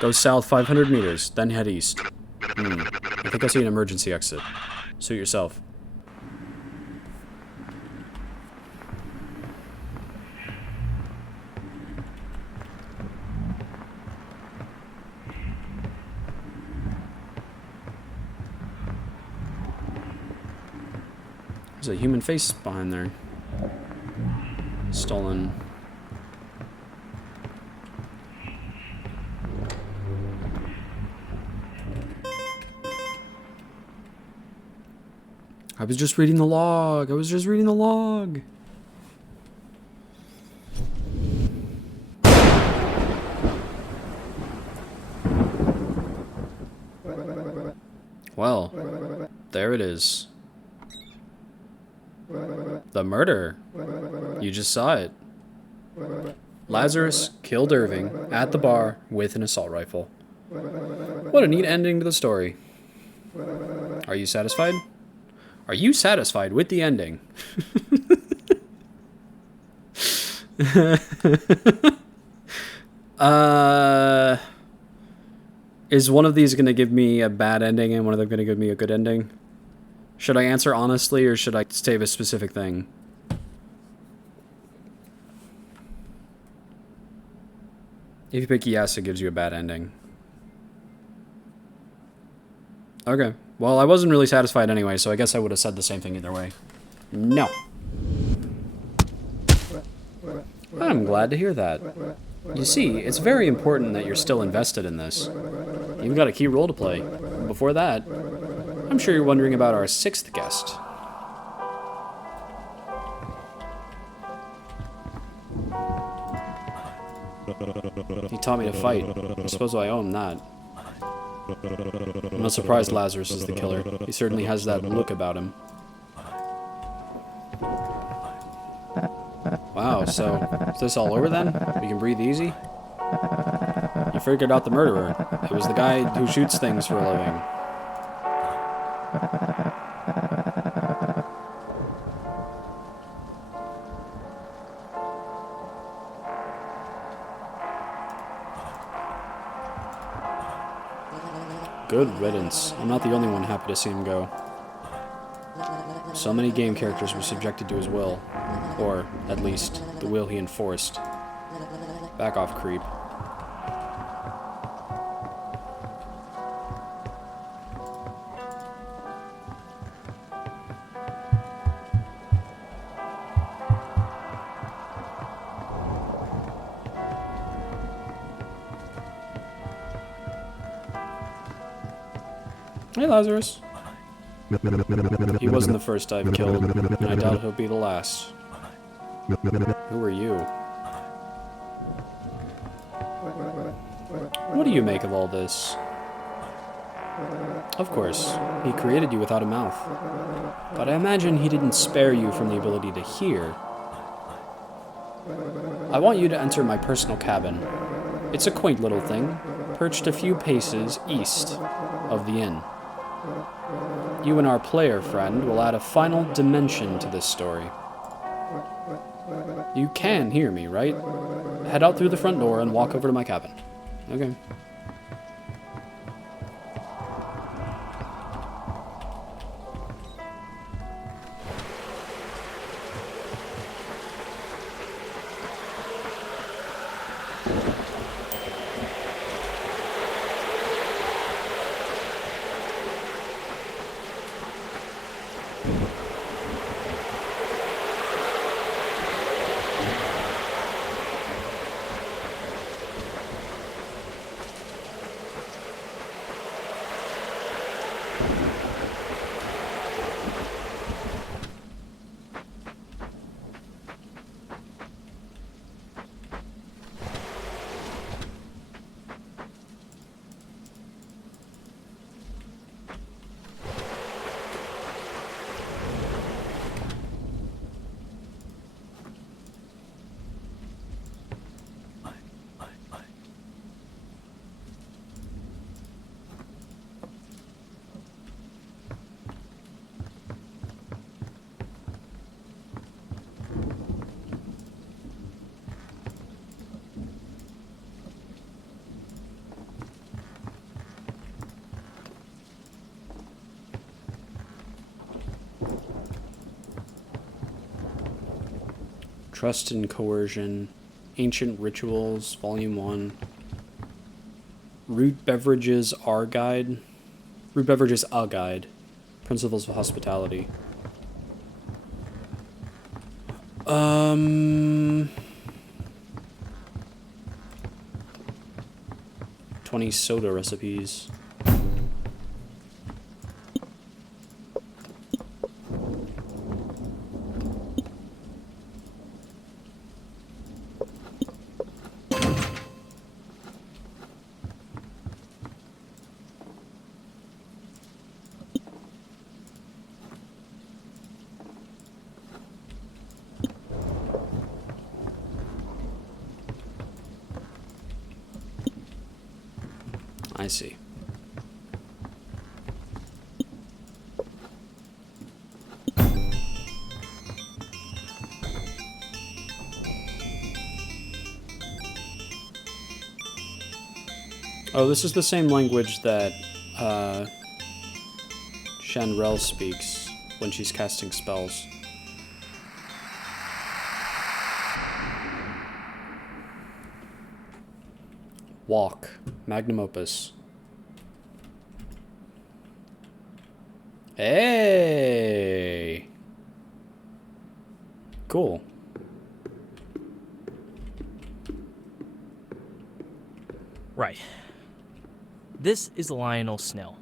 Go south 500 meters, then head east. I think I see an emergency exit. Suit yourself. There's a human face behind there. Stolen. I was just reading the log. I was just reading the log. Well, there it is. The murder. You just saw it. Lazarus killed Irving at the bar with an assault rifle. What a neat ending to the story. Are you satisfied? Are you satisfied with the ending? Is one of these going to give me a bad ending and one of them going to give me a good ending? Should I answer honestly or should I save a specific thing? If you pick yes, it gives you a bad ending. Okay. Well, I wasn't really satisfied anyway, so I guess I would have said the same thing either way. No. I'm glad to hear that. You see, it's very important that you're still invested in this. You've got a key role to play. Before that, I'm sure you're wondering about our 6th guest. He taught me to fight. I suppose I owe him that. I'm not surprised Lazarus is the killer. He certainly has that look about him. Wow, so is this all over then? We can breathe easy? You figured out the murderer. It was the guy who shoots things for a living. Good riddance. I'm not the only one happy to see him go. So many game characters were subjected to his will. Or, at least, the will he enforced. Back off, creep. Hey, Lazarus. He wasn't the first I've killed, and I doubt he'll be the last. Who are you? What do you make of all this? Of course, he created you without a mouth. But I imagine he didn't spare you from the ability to hear. I want you to enter my personal cabin. It's a quaint little thing, perched a few paces east of the inn. You and our player friend will add a final dimension to this story. You can hear me, right? Head out through the front door and walk over to my cabin. Okay. Trust and Coercion, Ancient Rituals, Volume 1, Root Beverages, A Guide, Principles of Hospitality. 20 soda recipes. I see. Oh, this is the same language that Shanrel speaks when she's casting spells. Walk. Magnum opus. Hey! Cool. Right. This is Lionel Snell.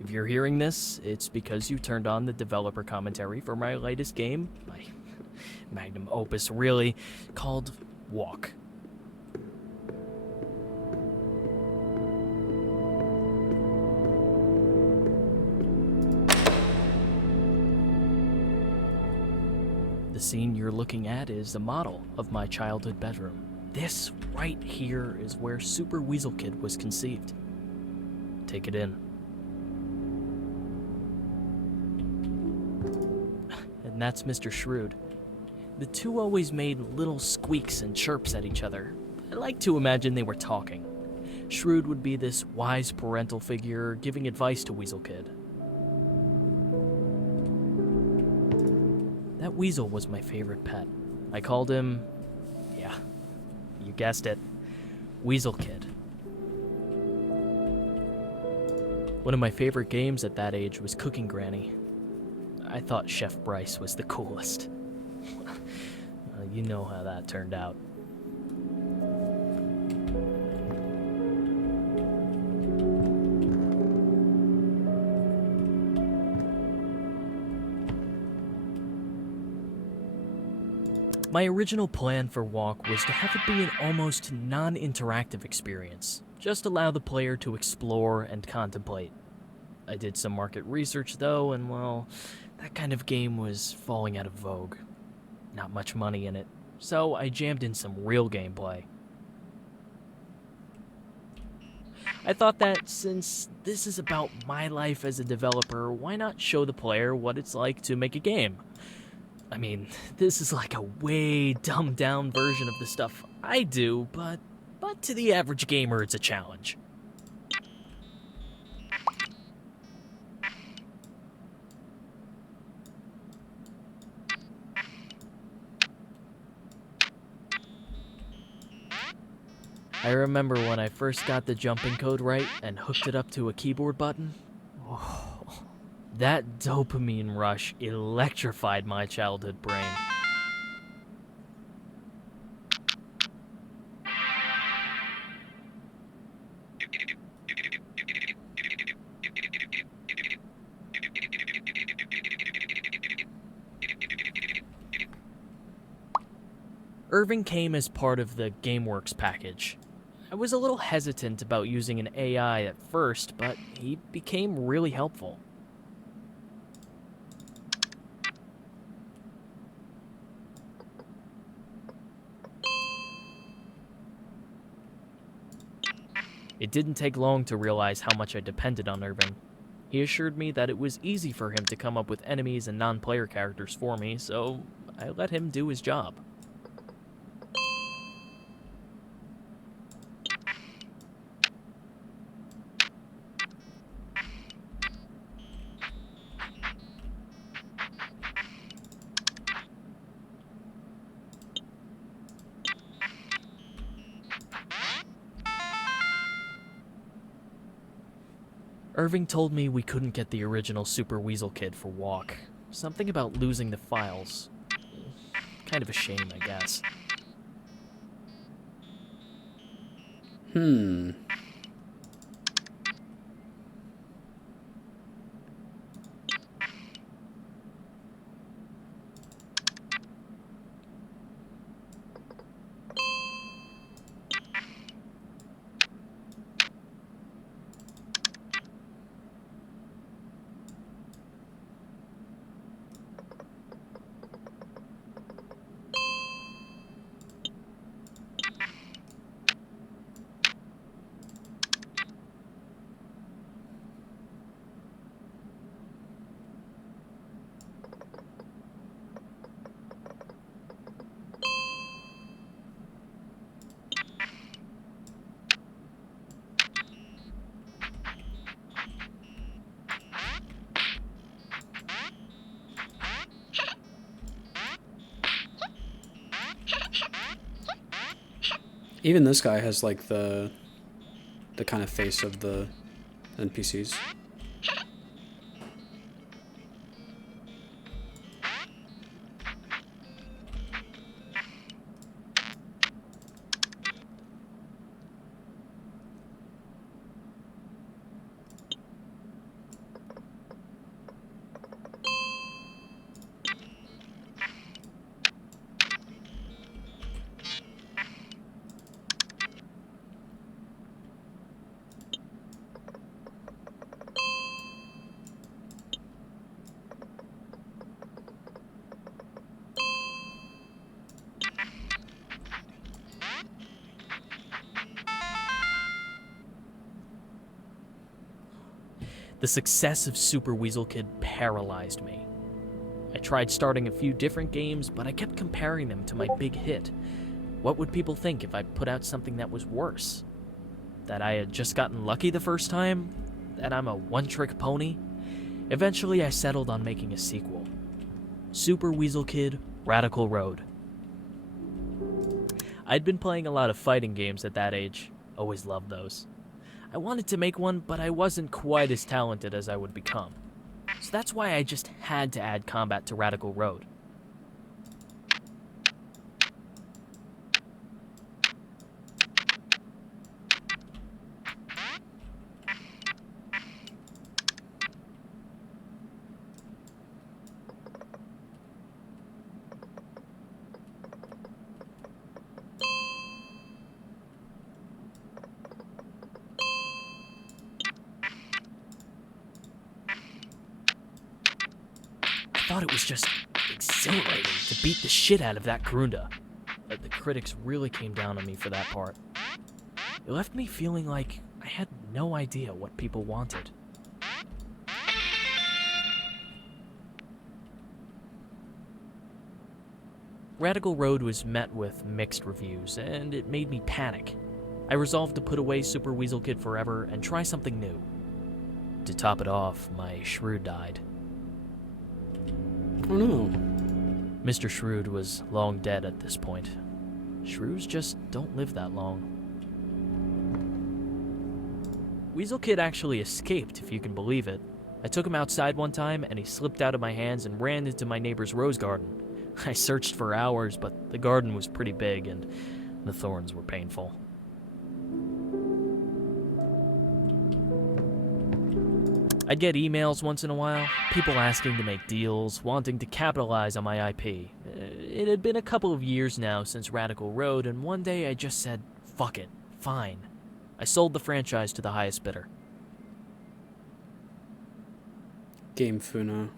If you're hearing this, it's because you turned on the developer commentary for my latest game, my magnum opus really, called Walk. The scene you're looking at is a model of my childhood bedroom. This right here is where Super Weasel Kid was conceived. Take it in. And that's Mr. Shrewd. The two always made little squeaks and chirps at each other. I like to imagine they were talking. Shrewd would be this wise parental figure giving advice to Weasel Kid. That weasel was my favorite pet. I called him, yeah, you guessed it, Weasel Kid. One of my favorite games at that age was Cooking Granny. I thought Chef Bryce was the coolest. You know how that turned out. My original plan for Walk was to have it be an almost non-interactive experience. Just allow the player to explore and contemplate. I did some market research though, and well, that kind of game was falling out of vogue. Not much money in it, so I jammed in some real gameplay. I thought that since this is about my life as a developer, why not show the player what it's like to make a game? I mean, this is like a way dumbed down version of the stuff I do, but to the average gamer it's a challenge. I remember when I first got the jumping code right and hooked it up to a keyboard button. Oh, that dopamine rush electrified my childhood brain. Irving came as part of the GameWorks package. I was a little hesitant about using an AI at first, but he became really helpful. It didn't take long to realize how much I depended on Irving. He assured me that it was easy for him to come up with enemies and non-player characters for me, so I let him do his job. Irving told me we couldn't get the original Super Weasel Kid for Walk. Something about losing the files. Kind of a shame, I guess. Even this guy has like the kind of face of the NPCs. The success of Super Weasel Kid paralyzed me. I tried starting a few different games, but I kept comparing them to my big hit. What would people think if I put out something that was worse? That I had just gotten lucky the first time? That I'm a one-trick pony? Eventually, I settled on making a sequel. Super Weasel Kid: Radical Road. I'd been playing a lot of fighting games at that age. Always loved those. I wanted to make one, but I wasn't quite as talented as I would become. So that's why I just had to add combat to Radical Road. I thought it was just exhilarating to beat the shit out of that Grunda. But the critics really came down on me for that part. It left me feeling like I had no idea what people wanted. Radical Road was met with mixed reviews, and it made me panic. I resolved to put away Super Weasel Kid forever and try something new. To top it off, my shrew died. Oh no. Mr. Shrewd was long dead at this point. Shrews just don't live that long. Weasel Kid actually escaped, if you can believe it. I took him outside one time, and he slipped out of my hands and ran into my neighbor's rose garden. I searched for hours, but the garden was pretty big, and the thorns were painful. I'd get emails once in a while, people asking to make deals, wanting to capitalize on my IP. It had been a couple of years now since Radical Road, and one day I just said, fuck it, fine. I sold the franchise to the highest bidder. Game Funa.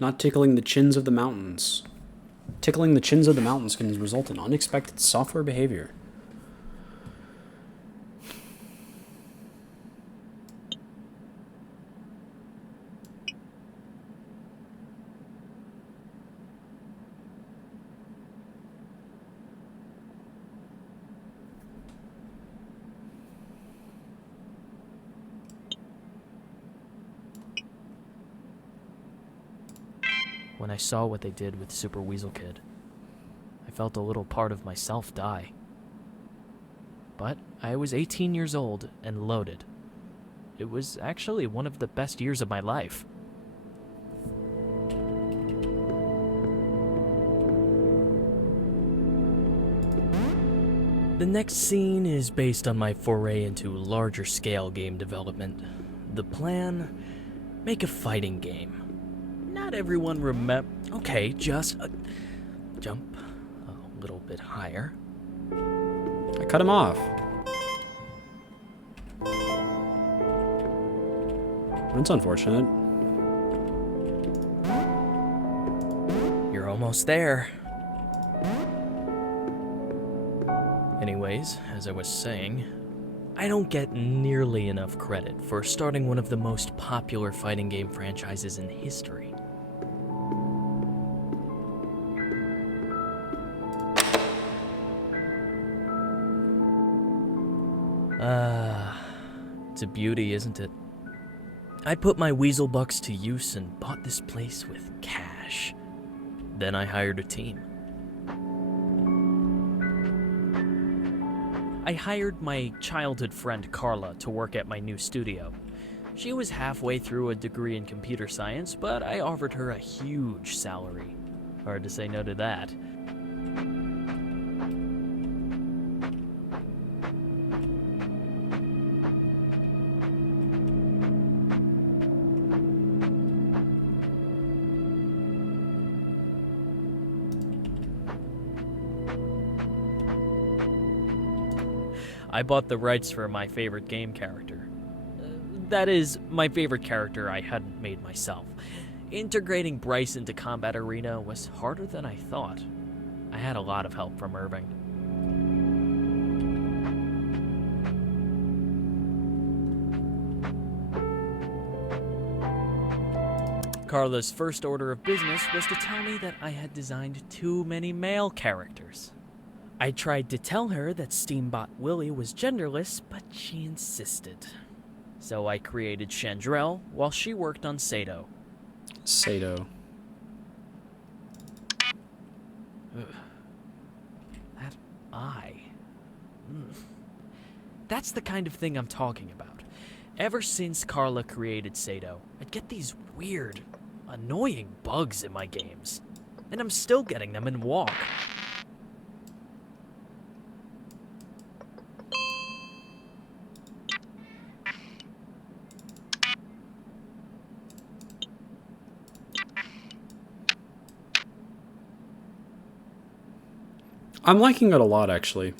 Not tickling the chins of the mountains. Tickling the chins of the mountains can result in unexpected software behavior. When I saw what they did with Super Weasel Kid, I felt a little part of myself die. But I was 18 years old and loaded. It was actually one of the best years of my life. The next scene is based on my foray into larger scale game development. The plan? Make a fighting game. Not everyone Okay, just jump a little bit higher. I cut him off. That's unfortunate. You're almost there. Anyways, as I was saying, I don't get nearly enough credit for starting one of the most popular fighting game franchises in history. It's a beauty, isn't it? I put my weasel bucks to use and bought this place with cash. Then I hired a team. I hired my childhood friend Carla to work at my new studio. She was halfway through a degree in computer science, but I offered her a huge salary. Hard to say no to that. I bought the rights for my favorite game character. That is, my favorite character I hadn't made myself. Integrating Bryce into Combat Arena was harder than I thought. I had a lot of help from Irving. Carla's first order of business was to tell me that I had designed too many male characters. I tried to tell her that Steambot Willie was genderless, but she insisted. So I created Chandrell while she worked on Sato. Sato. That eye. That's the kind of thing I'm talking about. Ever since Carla created Sato, I'd get these weird, annoying bugs in my games. And I'm still getting them in Walk. I'm liking it a lot, actually.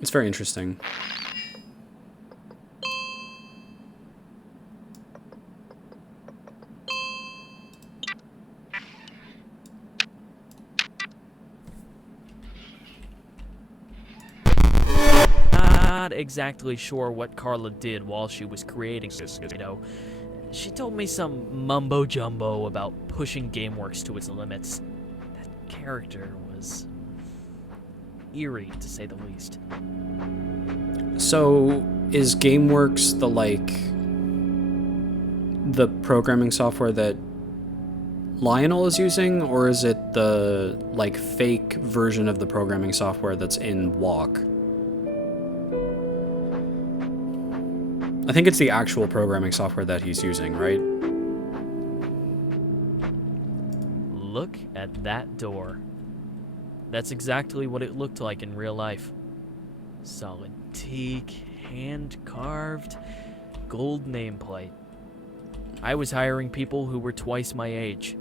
It's very interesting. Not exactly sure what Carla did while she was creating this, She told me some mumbo-jumbo about pushing GameWorks to its limits. That character was eerie, to say the least. So, is GameWorks the programming software that Lionel is using, or is it the, fake version of the programming software that's in Walk? I think it's the actual programming software that he's using, right? Look at that door. That's exactly what it looked like in real life. Solid teak, hand-carved, gold nameplate. I was hiring people who were twice my age.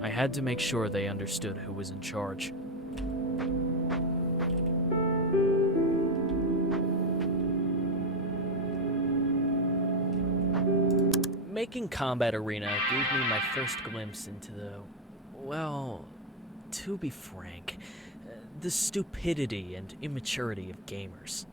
I had to make sure they understood who was in charge. Making Combat Arena gave me my first glimpse into to be frank, the stupidity and immaturity of gamers.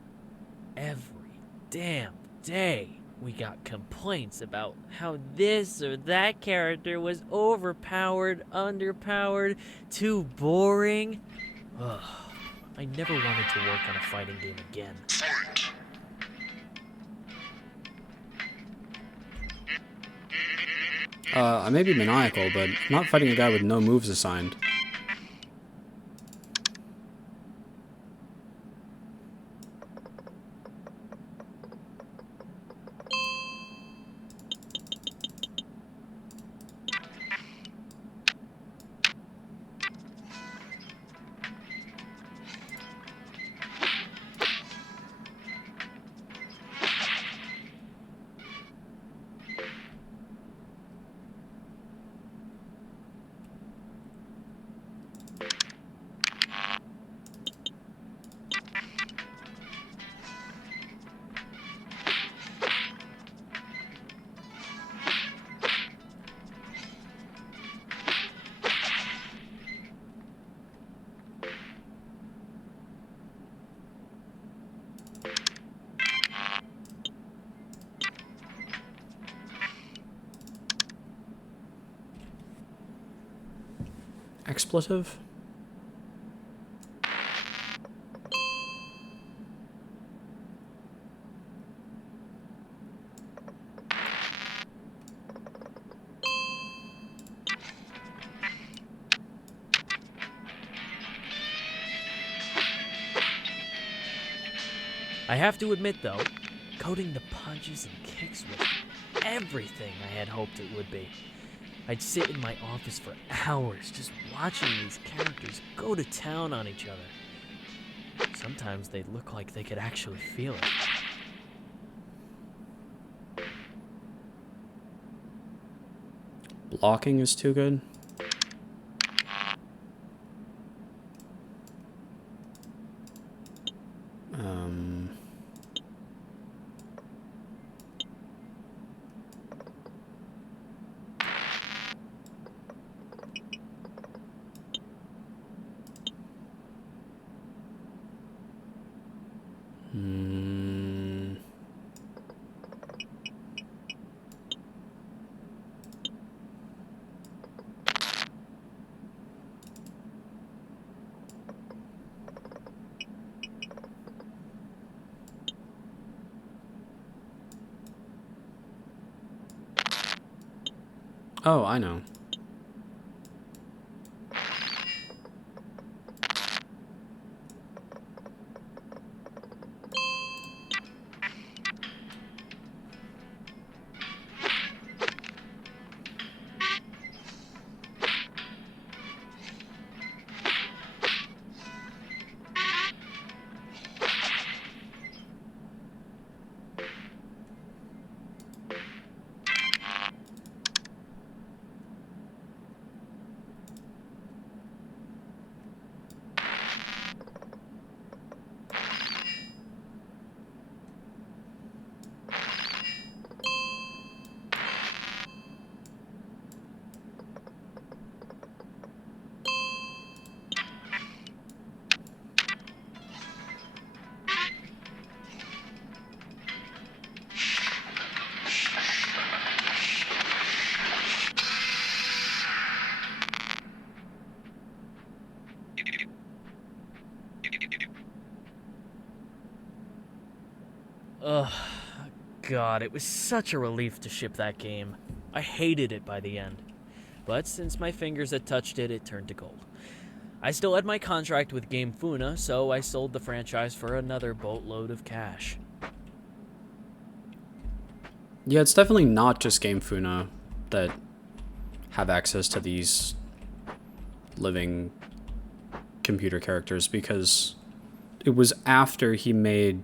Every damn day, we got complaints about how this or that character was overpowered, underpowered, too boring. Ugh, I never wanted to work on a fighting game again. I may be maniacal, but I'm not fighting a guy with no moves assigned. expletive? I have to admit, though, coding the punches and kicks was everything I had hoped it would be. I'd sit in my office for hours just watching these characters go to town on each other. Sometimes they'd look like they could actually feel it. Blocking is too good. Oh, I know. Ugh, God, it was such a relief to ship that game. I hated it by the end. But since my fingers had touched it, it turned to gold. I still had my contract with Game Funa, so I sold the franchise for another boatload of cash. Yeah, it's definitely not just Game Funa that have access to these living computer characters, because it was after he made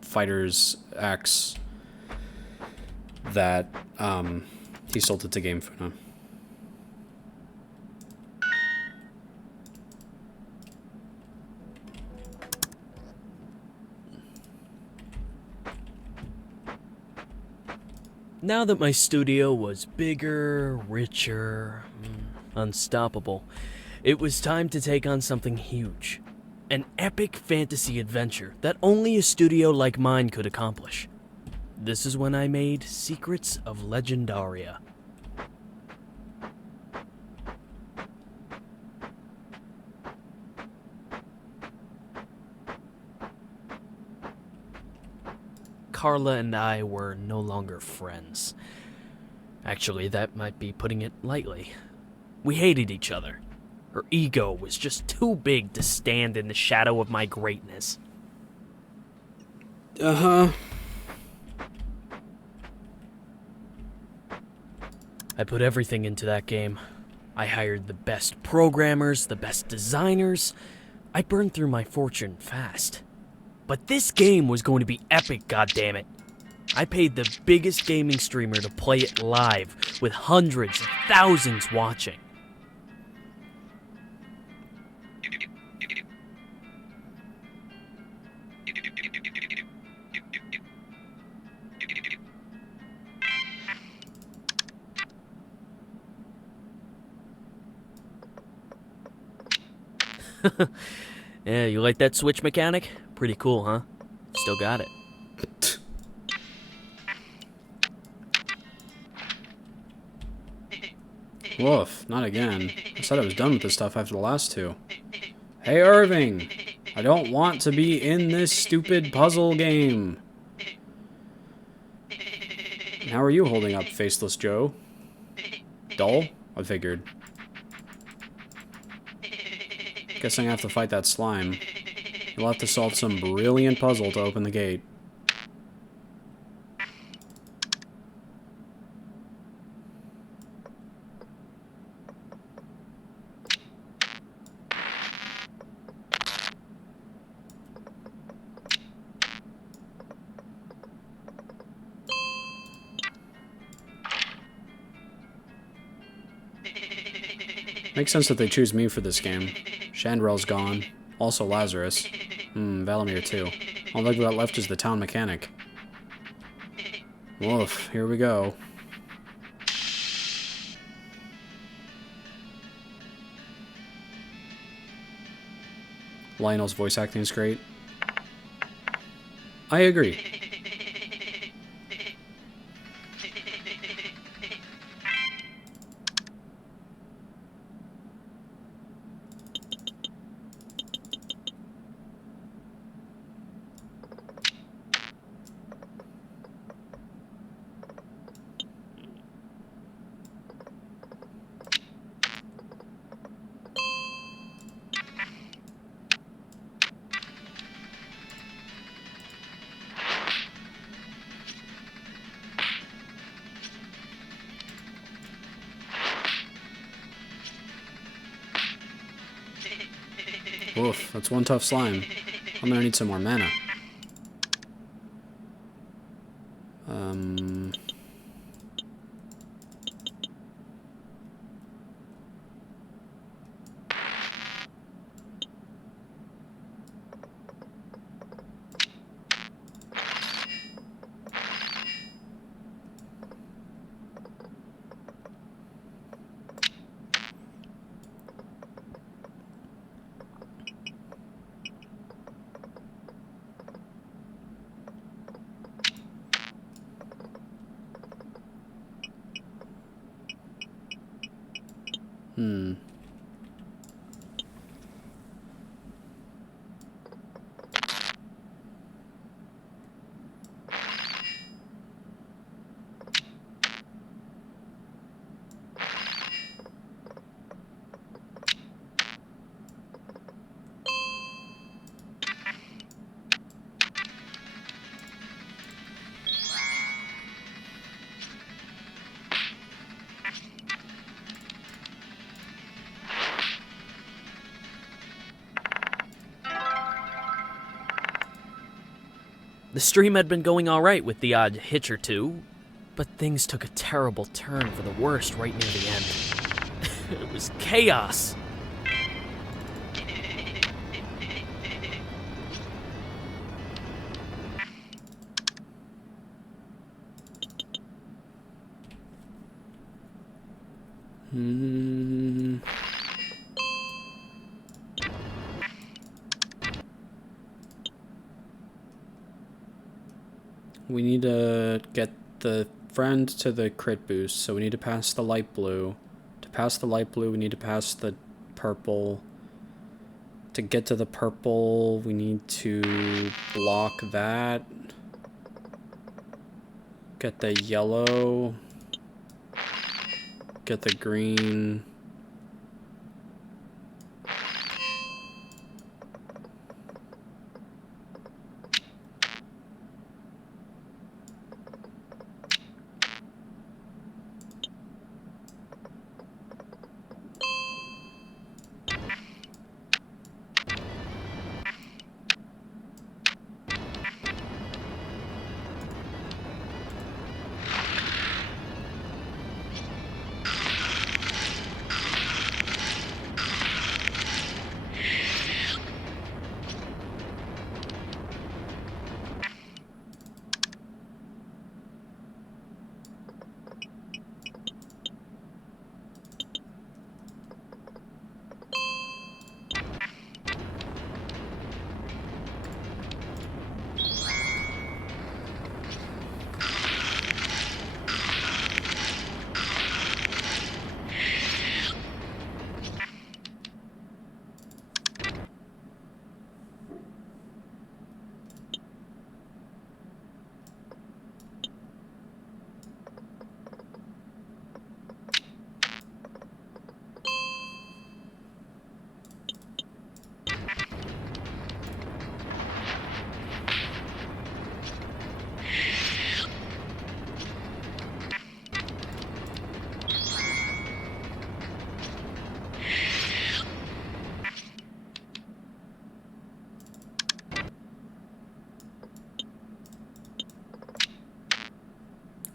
Fighters X that he sold it to Game Funa. Now that my studio was bigger, richer, unstoppable, it was time to take on something huge. An epic fantasy adventure that only a studio like mine could accomplish. This is when I made Secrets of Legendaria. Carla and I were no longer friends. Actually, that might be putting it lightly. We hated each other. Her ego was just too big to stand in the shadow of my greatness. Uh-huh. I put everything into that game. I hired the best programmers, the best designers. I burned through my fortune fast. But this game was going to be epic, goddammit. I paid the biggest gaming streamer to play it live, with hundreds of thousands watching. Yeah, you like that switch mechanic? Pretty cool, huh? Still got it. Woof, not again. I said I was done with this stuff after the last two. Hey, Irving! I don't want to be in this stupid puzzle game. And how are you holding up, Faceless Joe? Dull? I figured. Guessing I have to fight that slime. You'll have to solve some brilliant puzzle to open the gate. Makes sense that they choose me for this game. Chandrell's gone. Also Lazarus. Valamir too. All I've got left is the town mechanic. Woof, here we go. Lionel's voice acting is great. I agree. Oof, that's one tough slime. I'm gonna need some more mana. The stream had been going alright with the odd hitch or two, but things took a terrible turn for the worst right near the end. It was chaos. We need to get the friend to the crit boost, so we need to pass the light blue. To pass the light blue, we need to pass the purple. To get to the purple, we need to block that. Get the yellow. Get the green.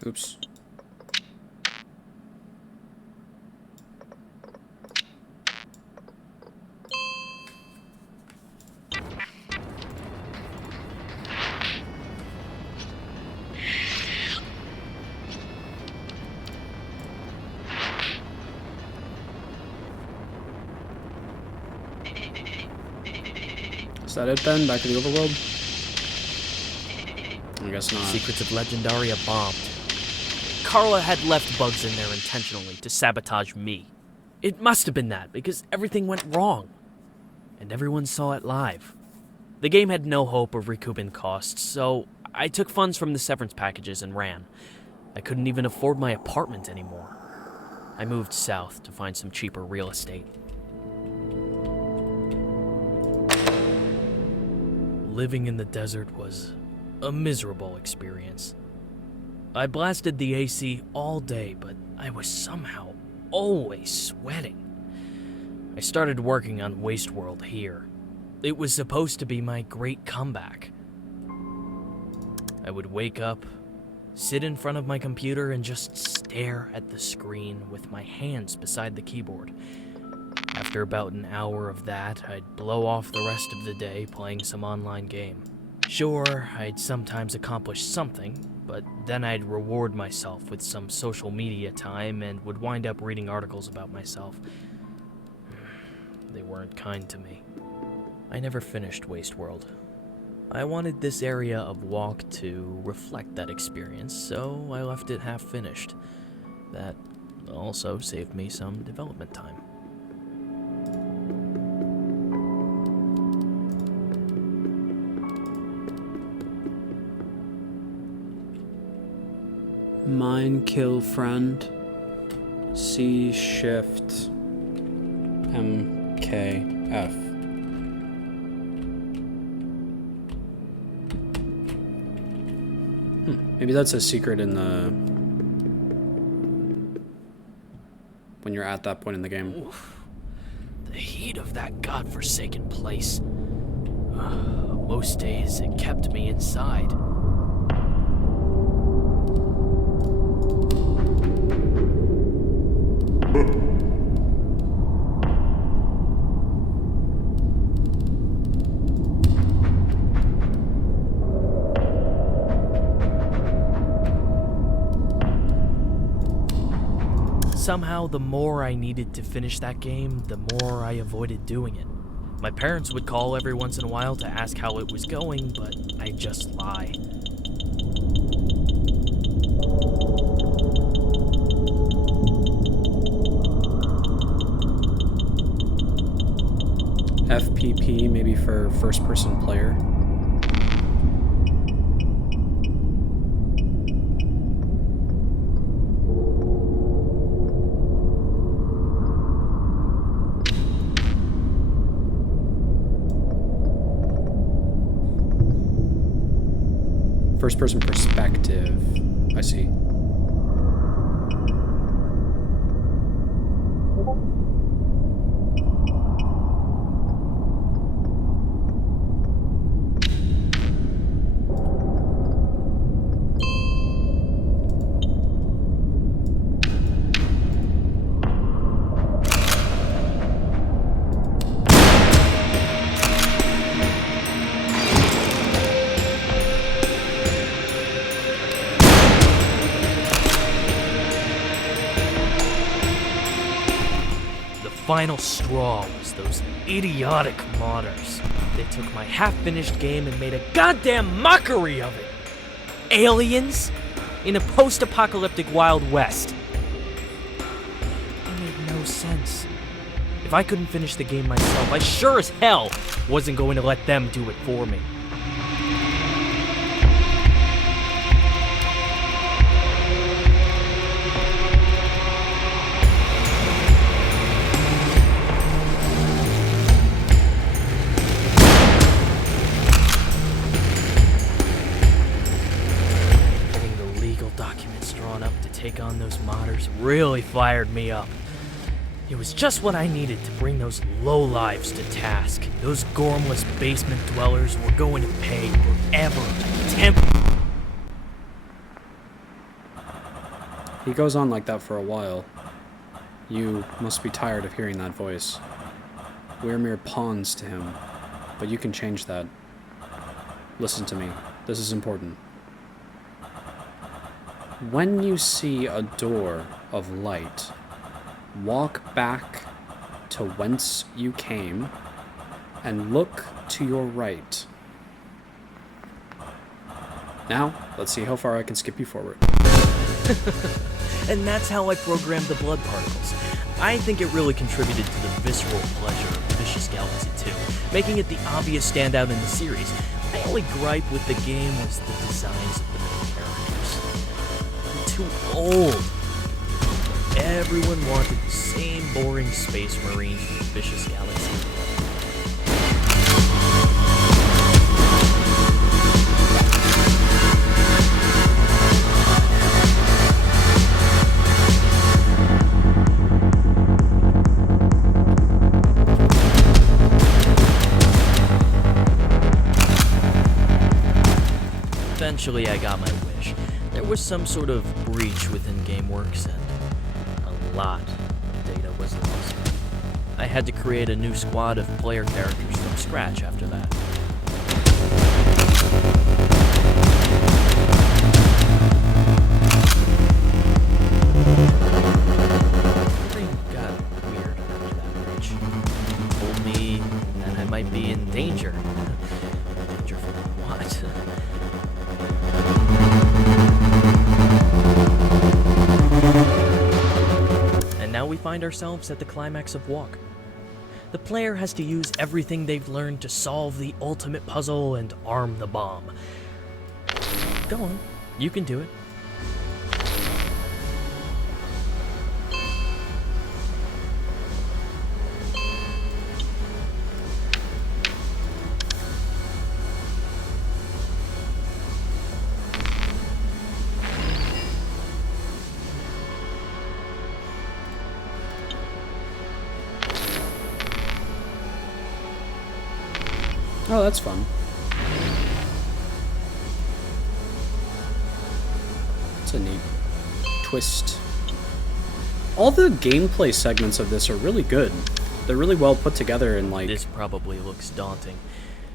Oops. Is that it, Ben? Back to the overworld? I guess not. Secrets of Legendaria bombed. Carla had left bugs in there intentionally to sabotage me. It must have been that, because everything went wrong. And everyone saw it live. The game had no hope of recouping costs, so I took funds from the severance packages and ran. I couldn't even afford my apartment anymore. I moved south to find some cheaper real estate. Living in the desert was a miserable experience. I blasted the AC all day, but I was somehow always sweating. I started working on Wasteworld here. It was supposed to be my great comeback. I would wake up, sit in front of my computer, and just stare at the screen with my hands beside the keyboard. After about an hour of that, I'd blow off the rest of the day playing some online game. Sure, I'd sometimes accomplish something, but then I'd reward myself with some social media time and would wind up reading articles about myself. They weren't kind to me. I never finished Wasteworld. I wanted this area of Walk to reflect that experience, so I left it half finished. That also saved me some development time. Mine kill friend. C shift MKF. Maybe that's a secret in the when you're at that point in the game. Oof. The heat of that godforsaken place. Most days it kept me inside. Somehow, the more I needed to finish that game, the more I avoided doing it. My parents would call every once in a while to ask how it was going, but I'd just lie. FPP, maybe for first-person player. First-person perspective. I see. Final straw was those idiotic modders. They took my half-finished game and made a goddamn mockery of it. Aliens in a post-apocalyptic Wild West. It made no sense. If I couldn't finish the game myself, I sure as hell wasn't going to let them do it for me. Take on those modders really fired me up. It was just what I needed to bring those lowlives to task. Those gormless basement dwellers were going to pay forever. He goes on like that for a while. You must be tired of hearing that voice. We're mere pawns to him, but you can change that. Listen to me. This is important. When you see a door of light, walk back to whence you came and look to your right. Now, let's see how far I can skip you forward. And that's how I programmed the blood particles. I think it really contributed to the visceral pleasure of Vicious Galaxy 2, making it the obvious standout in the series. My only gripe with the game was the designs of the main characters. Too old. Everyone wanted the same boring space marine from Vicious Galaxy. Eventually, I got my wish. There was some sort of breach within GameWorks, and a lot of data was lost. I had to create a new squad of player characters from scratch after that. Everything got weird after that breach. He told me that I might be in danger. Danger from what? And now we find ourselves at the climax of Walk. The player has to use everything they've learned to solve the ultimate puzzle and arm the bomb. Go on, you can do it. Oh, that's fun. It's a neat twist. All the gameplay segments of this are really good. They're really well put together and like... This probably looks daunting.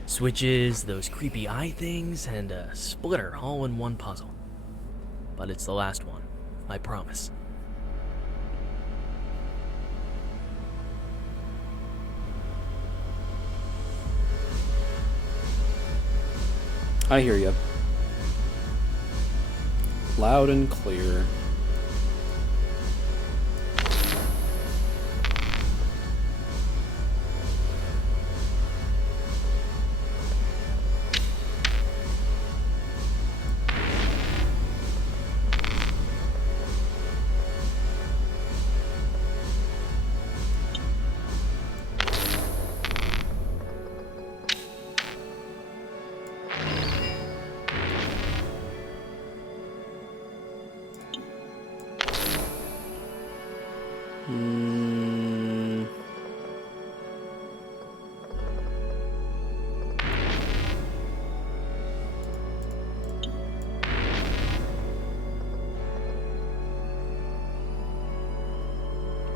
Switches, those creepy eye things, and a splitter all in one puzzle. But it's the last one, I promise. I hear you. Loud and clear.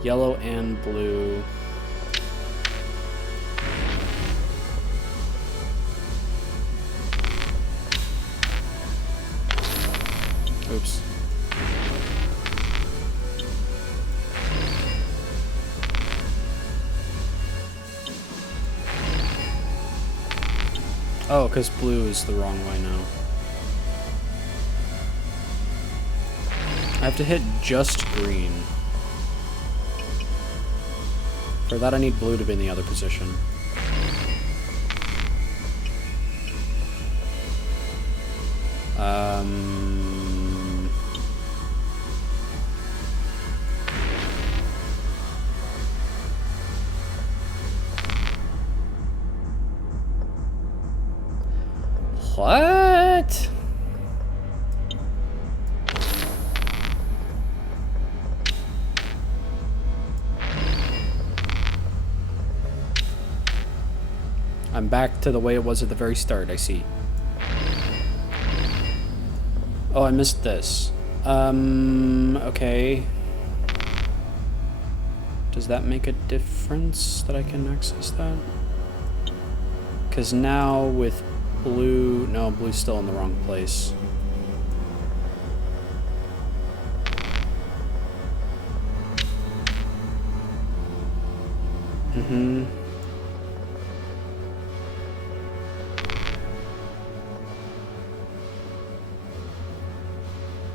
Yellow and blue. Oops. Oh, because blue is the wrong way now. I have to hit just green. For that, I need blue to be in the other position. What? I'm back to the way it was at the very start, I see. Oh, I missed this. Okay. Does that make a difference that I can access that? Because now with blue... No, blue's still in the wrong place. Mm-hmm.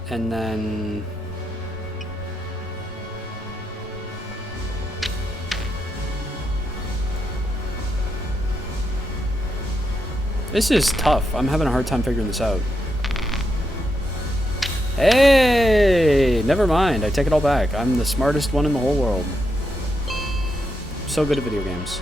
And then... This is tough. I'm having a hard time figuring this out. Hey! Never mind. I take it all back. I'm the smartest one in the whole world. So good at video games.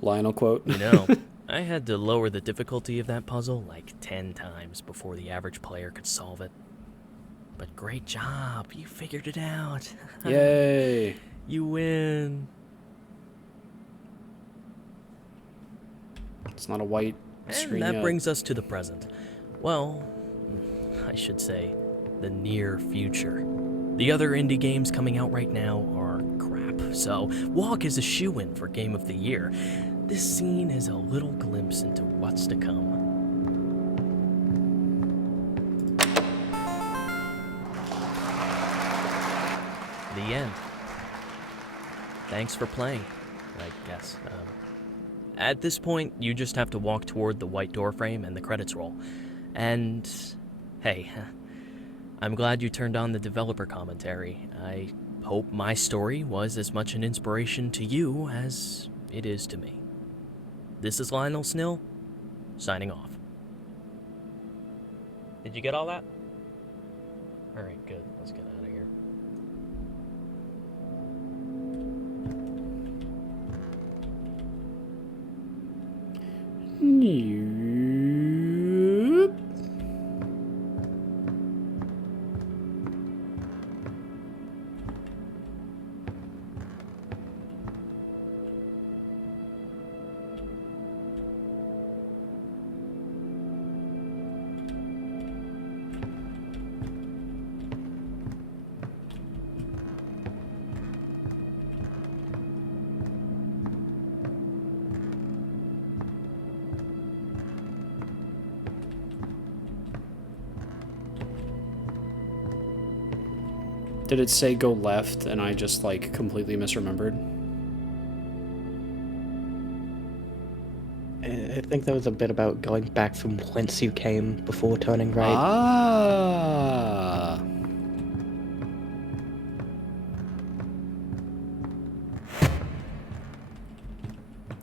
Lionel quote. You know, I had to lower the difficulty of that puzzle like 10 times before the average player could solve it. But great job, you figured it out. Yay. You win. It's not a white screen And that yet. brings us to the present. Well, I should say, the near future. The other indie games coming out right now are crap, so Walk is a shoo-in for Game of the Year. This scene is a little glimpse into what's to come. The end. Thanks for playing, I guess. At this point, you just have to walk toward the white door frame and the credits roll. And, hey, I'm glad you turned on the developer commentary. I hope my story was as much an inspiration to you as it is to me. This is Lionel Snill, signing off. Did you get all that? Alright, good. Let's get out of here. Nope. Did it say go left and I just like completely misremembered? I think there was a bit about going back from whence you came before turning right. Ah.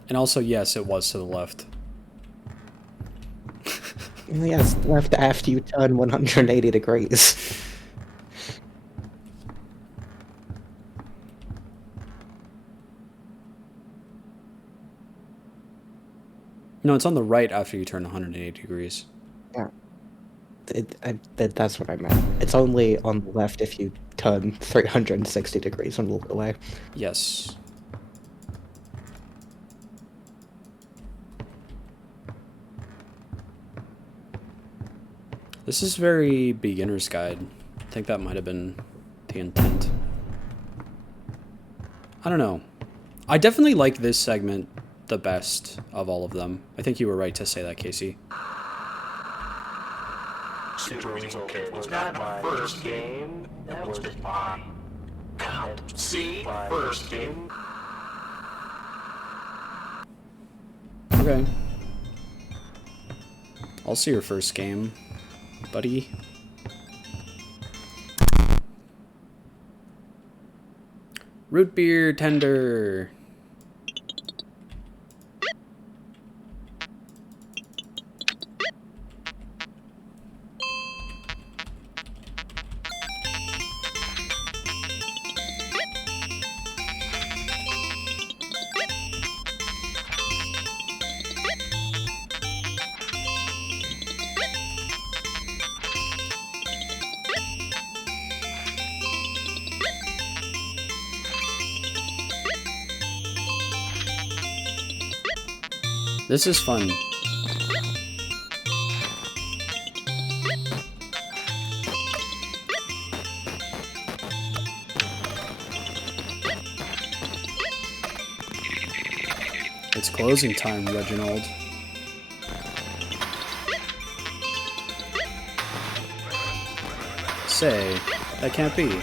And also, yes, it was to the left. Yes, left after you turn 180 degrees. No, it's on the right after you turn 180 degrees. Yeah. That's what I meant. It's only on the left if you turn 360 degrees and walk away. Yes. This is very beginner's guide. I think that might have been the intent. I don't know. I definitely like this segment the best of all of them. I think you were right to say that, Casey. Okay, was not my first game. That was my see first game. Okay. I'll see your first game, buddy. Root beer tender. This is fun. It's closing time, Reginald. Say, that can't be.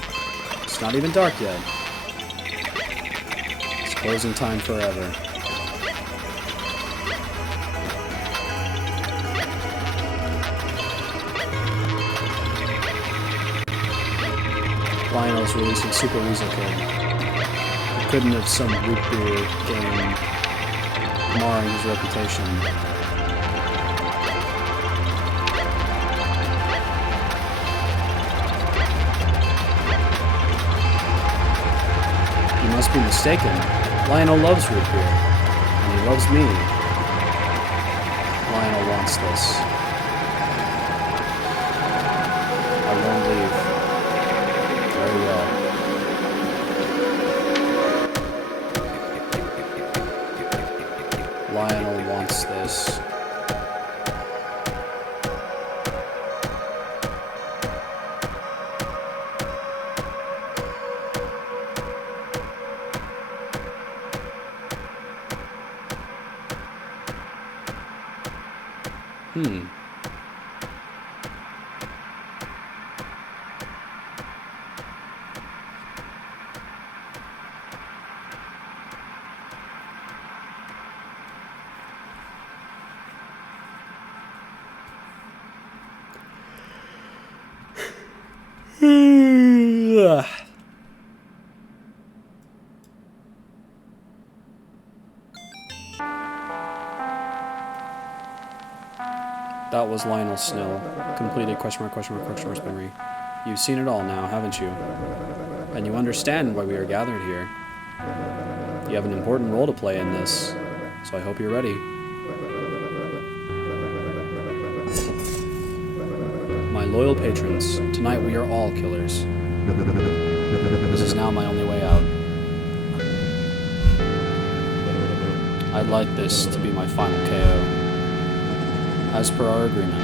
It's not even dark yet. It's closing time forever. Lionel's releasing Super Weasel Kid. It couldn't have some root beer game marring his reputation. You must be mistaken. Lionel loves root beer, and he loves me. Lionel wants this. I won't leave. Very well. Lionel wants this. That was Lionel Snow. Completed question mark memory. You've seen it all now, haven't you? And you understand why we are gathered here. You have an important role to play in this, so I hope you're ready. My loyal patrons, tonight we are all killers. This is now my only way out. I'd like this to be my final KO. As per our agreement.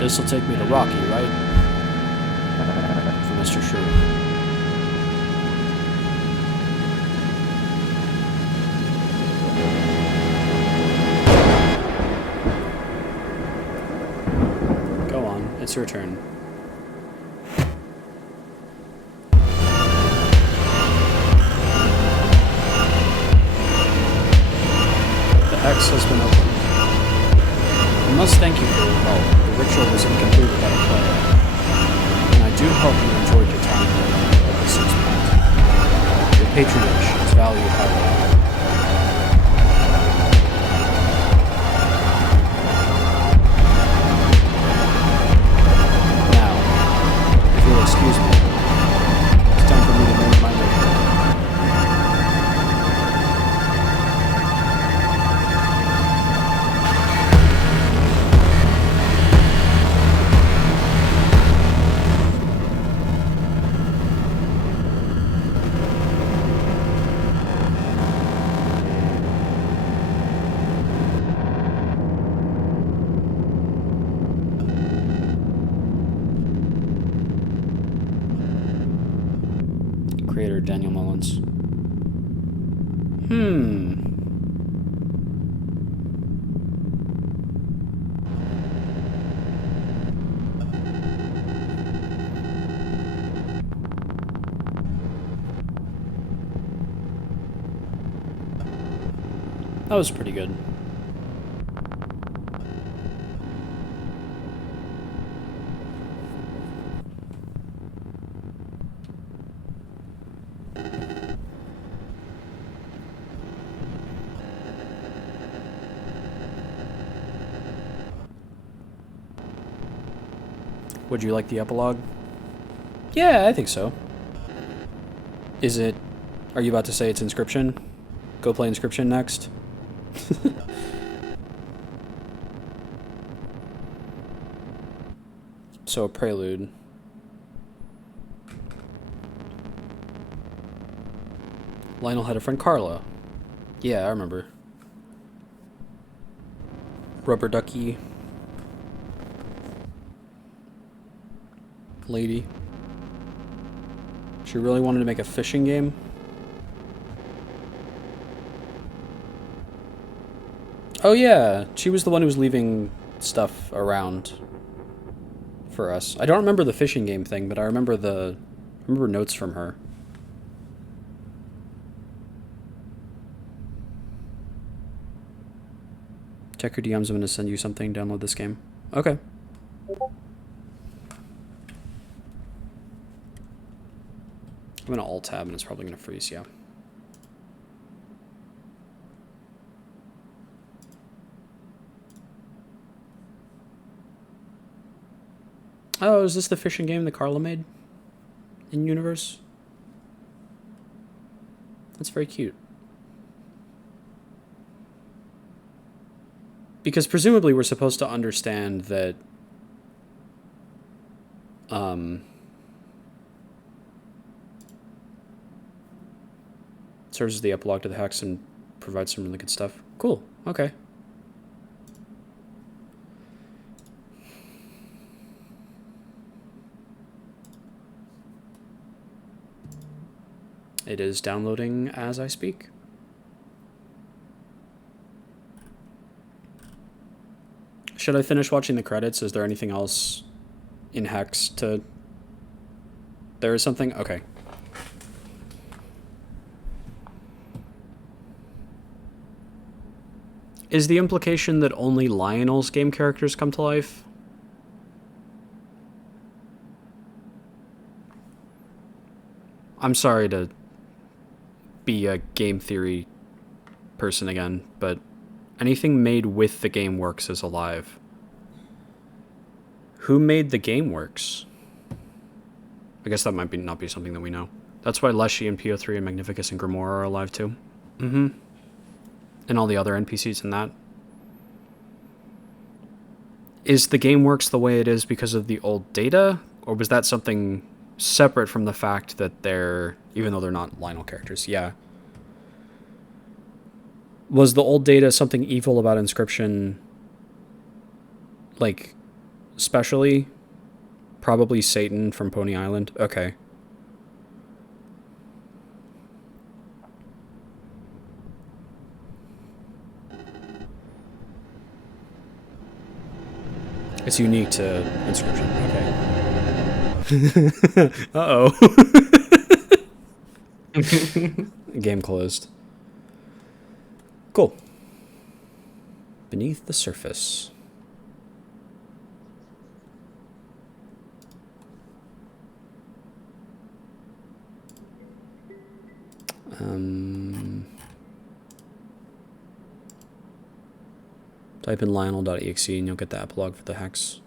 This'll take me to Rocky, right? For Mr. Shrew. Go on, it's your turn. The hex has been opened. I must thank you for your help. The ritual was incomplete without a player. And I do hope you enjoyed your time here at the 6th point. Your patronage is valued highly. Now, if you'll excuse me, it's time for me to make my way. Creator Daniel Mullins. That was pretty good. Would you like the epilogue? Yeah, I think so. Is it... Are you about to say it's Inscription? Go play Inscription next? So, a prelude. Lionel had a friend Carla. Yeah, I remember. rubber ducky lady. She really wanted to make a fishing game. Oh yeah, she was the one who was leaving stuff around for us. I don't remember the fishing game thing, but I remember notes from her. Check your DMs. I'm going to send you something. Download this game. Okay. I'm going to alt tab and it's probably going to freeze, yeah. Oh, is this the fishing game that Carla made? In universe? That's very cute. Because presumably we're supposed to understand that serves as the epilogue to the hex and provides some really good stuff. Cool. Okay. It is downloading as I speak. Should I finish watching the credits? Is there anything else in Hex to... There is something? Okay. Is the implication that only Lionel's game characters come to life? I'm sorry to be a game theory person again, but anything made with the game works is alive. Who made the game works? I guess that might not be something that we know. That's why Leshy and PO3 and Magnificus and Grimoire are alive too. Mm-hmm. And all the other NPCs in that. Is the game works the way it is because of the old data? Or was that something separate from the fact that they're, even though they're not Lionel characters, yeah. Was the old data something evil about Inscription, like, specially? Probably Satan from Pony Island? Okay. It's unique to Inscription, okay. Uh-oh. Game closed. Cool. Beneath the surface. Type in lionel.exe and you'll get the epilogue for the hex.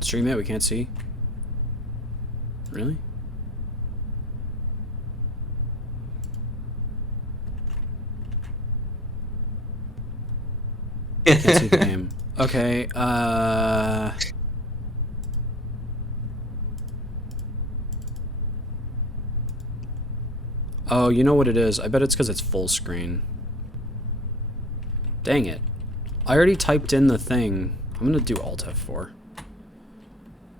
Stream it, we can't see. Really? Can't see the game. Okay, oh, you know what it is? I bet it's because it's full screen. Dang it. I already typed in the thing. I'm gonna do Alt F4.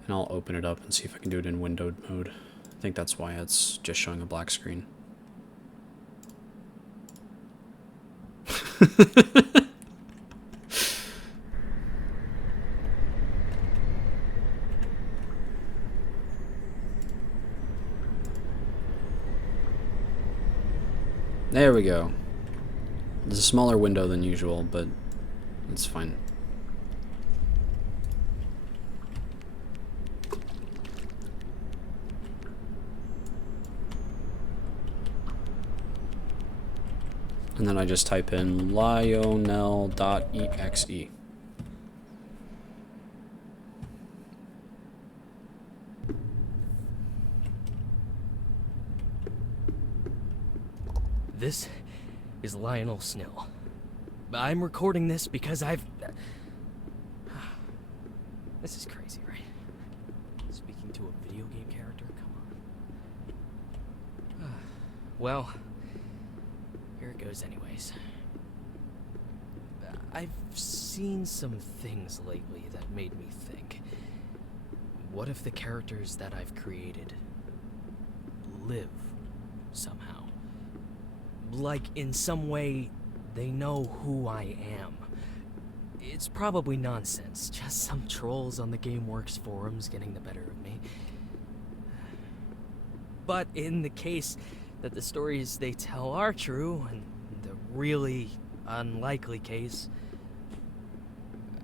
And I'll open it up and see if I can do it in windowed mode. I think that's why it's just showing a black screen. There we go. There's a smaller window than usual, but it's fine. And then I just type in lionel.exe. This is Lionel Snill. I'm recording this because This is crazy, right? Speaking to a video game character? Come on. Well, here it goes anyways. I've seen some things lately that made me think. What if the characters that I've created live somehow? Like, in some way, they know who I am. It's probably nonsense, just some trolls on the GameWorks forums getting the better of me. But in the case that the stories they tell are true, and the really unlikely case,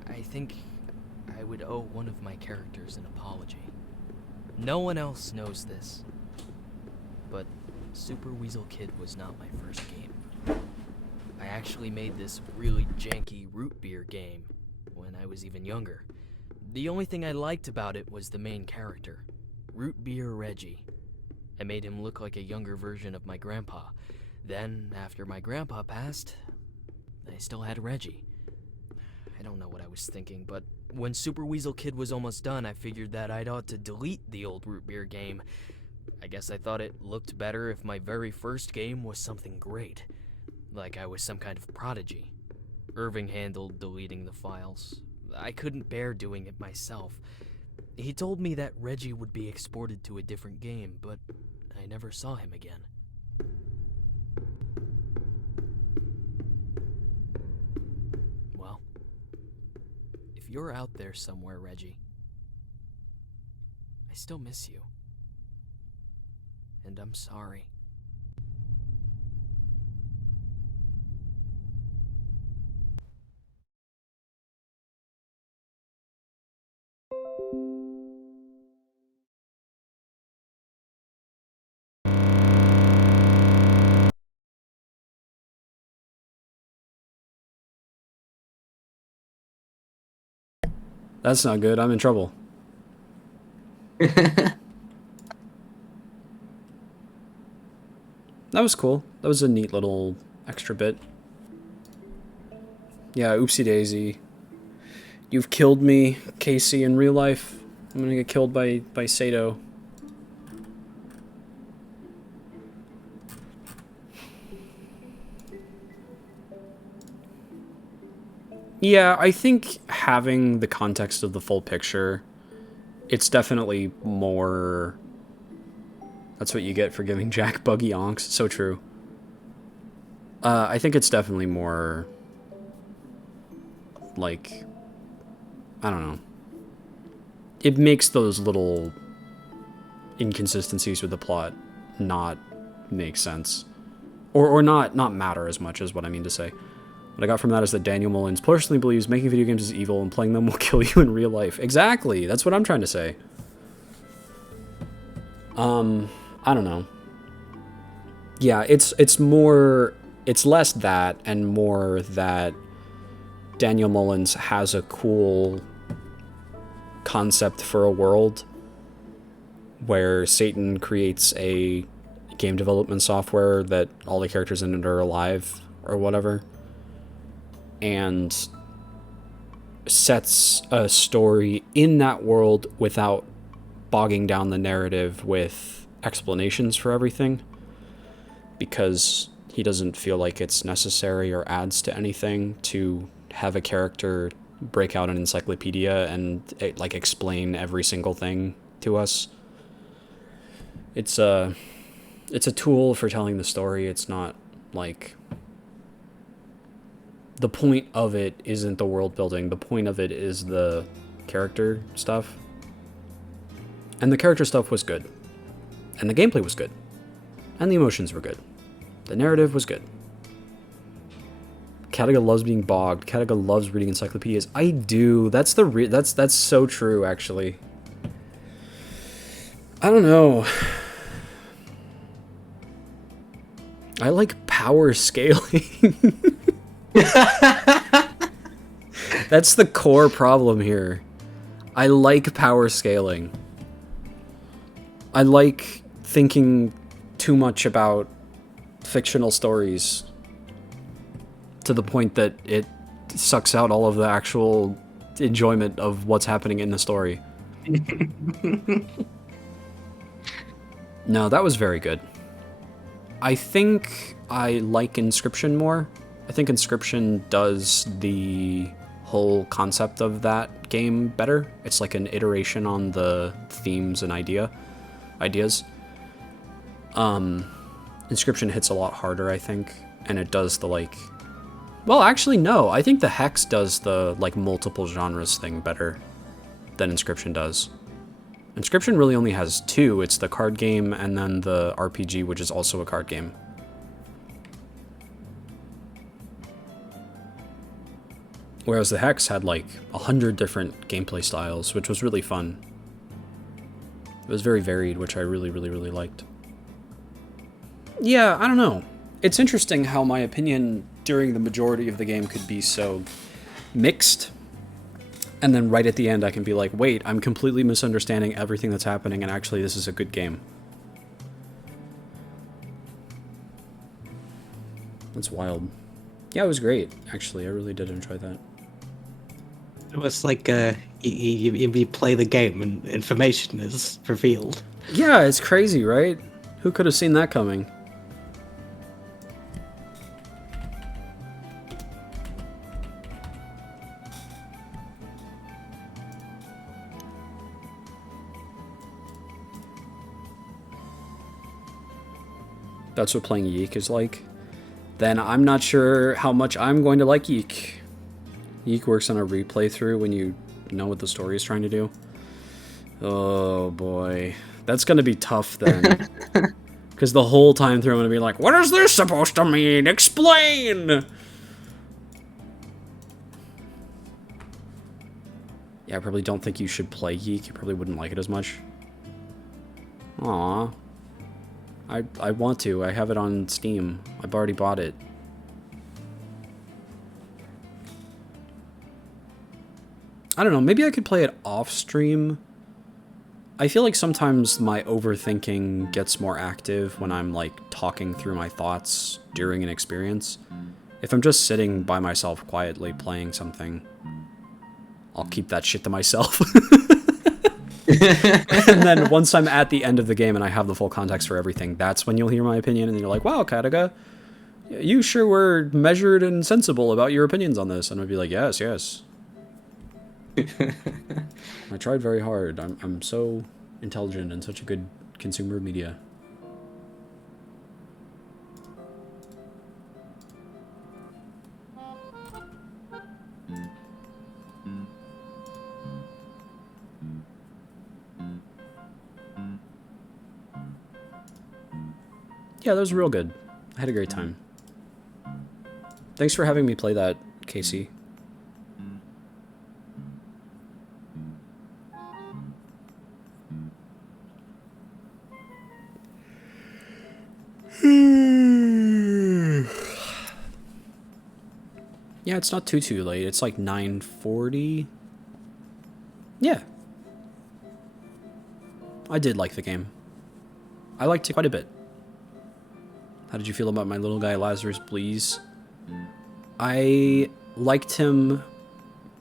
I think I would owe one of my characters an apology. No one else knows this, but Super Weasel Kid was not my first game. I actually made this really janky root beer game when I was even younger. The only thing I liked about it was the main character, Root Beer Reggie. I made him look like a younger version of my grandpa. Then, after my grandpa passed, I still had Reggie. I don't know what I was thinking, but when Super Weasel Kid was almost done, I figured that I'd ought to delete the old root beer game. I guess I thought it looked better if my very first game was something great. Like I was some kind of prodigy. Irving handled deleting the files. I couldn't bear doing it myself. He told me that Reggie would be exported to a different game, but I never saw him again. Well, if you're out there somewhere, Reggie, I still miss you. And I'm sorry. That's not good. I'm in trouble. That was cool. That was a neat little extra bit. Yeah, oopsie daisy. You've killed me, Casey, in real life. I'm gonna get killed by Sato. Yeah, I think having the context of the full picture, it's definitely more... That's what you get for giving Jack buggy onks. So true. I think it's definitely more... like... I don't know. It makes those little inconsistencies with the plot not make sense. Or not matter as much as what I mean to say. What I got from that is that Daniel Mullins personally believes making video games is evil and playing them will kill you in real life. Exactly! That's what I'm trying to say. I don't know. Yeah, it's more... It's less that and more that Daniel Mullins has a cool concept for a world where Satan creates a game development software that all the characters in it are alive or whatever, and sets a story in that world without bogging down the narrative with explanations for everything, because he doesn't feel like it's necessary or adds to anything to have a character break out an encyclopedia and like explain every single thing to us. It's a tool for telling the story. It's not like... The point of it isn't the world building. The point of it is the character stuff. And the character stuff was good. And the gameplay was good. And the emotions were good. The narrative was good. Kataga loves being bogged. Kataga loves reading encyclopedias. I do. That's that's so true, actually. I don't know. I like power scaling. That's the core problem here. I like power scaling. I like thinking too much about fictional stories to the point that it sucks out all of the actual enjoyment of what's happening in the story. No, that was very good. I think I like Inscription more. I think Inscription does the whole concept of that game better. It's like an iteration on the themes and ideas. Inscription hits a lot harder, I think, and it does the like... Well, actually, no. I think the Hex does the like multiple genres thing better than Inscription does. Inscription really only has two. It's the card game and then the RPG, which is also a card game. Whereas the Hex had like 100 different gameplay styles, which was really fun. It was very varied, which I really, really, really liked. Yeah, I don't know. It's interesting how my opinion during the majority of the game could be so mixed. And then right at the end I can be like, wait, I'm completely misunderstanding everything that's happening, and actually this is a good game. That's wild. Yeah, it was great, actually. I really did enjoy that. It was like you play the game and information is revealed. Yeah, it's crazy, right? Who could have seen that coming? That's what playing Yeek is like. Then I'm not sure how much I'm going to like Yeek. Yeek works on a replay through when you know what the story is trying to do. Oh boy. That's going to be tough then. Because the whole time through I'm going to be like, what is this supposed to mean? Explain! Yeah, I probably don't think you should play Yeek. You probably wouldn't like it as much. Aww. I want to. I have it on Steam. I've already bought it. I don't know. Maybe I could play it off stream. I feel like sometimes my overthinking gets more active when I'm like talking through my thoughts during an experience. If I'm just sitting by myself quietly playing something, I'll keep that shit to myself. And then once I'm at the end of the game and I have the full context for everything, that's when you'll hear my opinion and you're like, wow, Kataga, you sure were measured and sensible about your opinions on this. And I'd be like, yes, yes. I tried very hard. I'm so intelligent and such a good consumer of media. Yeah, that was real good. I had a great time. Thanks for having me play that, Casey. Yeah, it's not too late. It's like 9:40. Yeah. I did like the game. I liked it quite a bit. How did you feel about my little guy Lazarus Bleeze? I liked him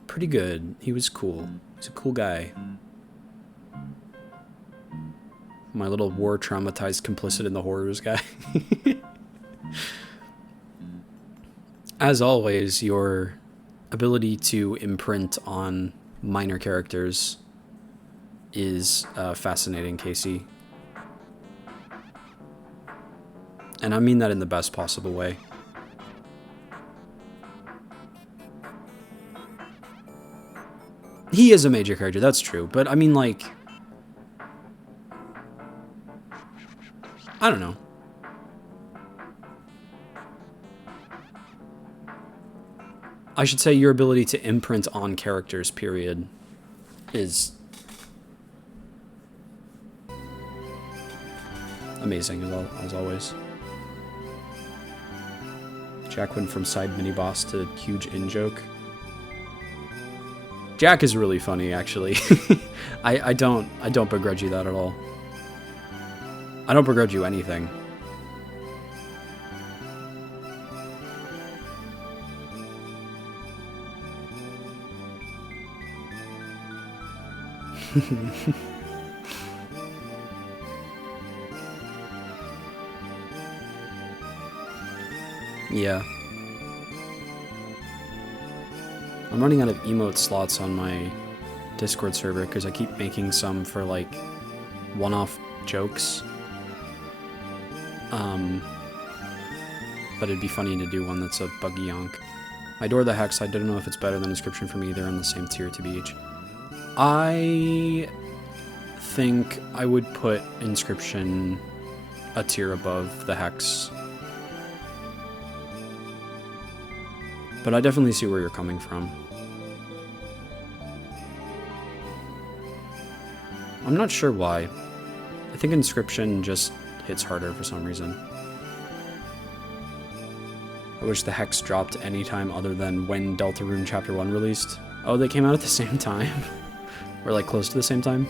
pretty good. He was cool. He's a cool guy. My little war-traumatized complicit in the horrors guy. As always, your ability to imprint on minor characters is fascinating, Casey. And I mean that in the best possible way. He is a major character, that's true. But I mean, like... I don't know. I should say your ability to imprint on characters, period, is amazing, as always. Jack went from side mini boss to huge in joke. Jack is really funny, actually. I don't begrudge you that at all. I don't begrudge you anything. Yeah. I'm running out of emote slots on my Discord server because I keep making some for like one-off jokes. But it'd be funny to do one that's a buggy yonk. I adore the hex. I don't know if it's better than Inscription for me. They're in the same tier to BH. I think I would put Inscription a tier above the hex. But I definitely see where you're coming from. I'm not sure why. I think Inscription just hits harder for some reason. I wish the Hex dropped anytime other than when Deltarune Chapter 1 released. Oh, they came out at the same time? Or like close to the same time?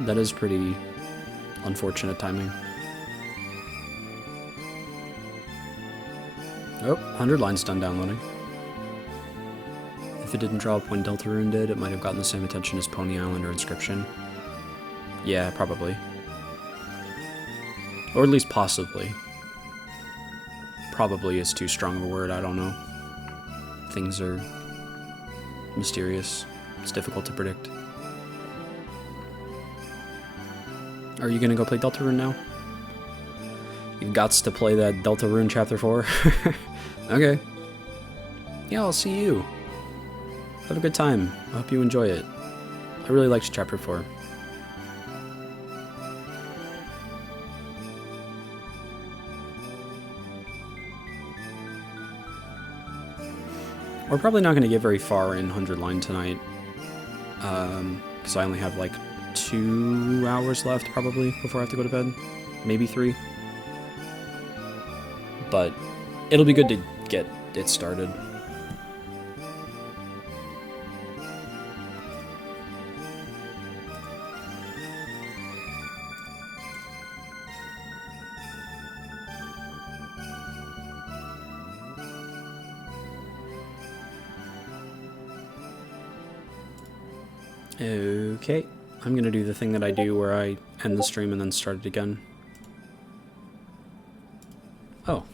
That is pretty unfortunate timing. Oh, 100 lines done downloading. If it didn't drop when Deltarune did, it might have gotten the same attention as Pony Island or Inscription. Yeah, probably. Or at least possibly. Probably is too strong of a word, I don't know. Things are mysterious. It's difficult to predict. Are you gonna go play Deltarune now? You've gots to play that Deltarune Chapter 4? Okay. Yeah, I'll see you. Have a good time. I hope you enjoy it. I really liked Chapter 4. We're probably not going to get very far in 100 line tonight. Because I only have like 2 hours left probably before I have to go to bed. Maybe 3. But it'll be good to get it started. Okay, I'm gonna do the thing that I do where I end the stream and then start it again. Oh.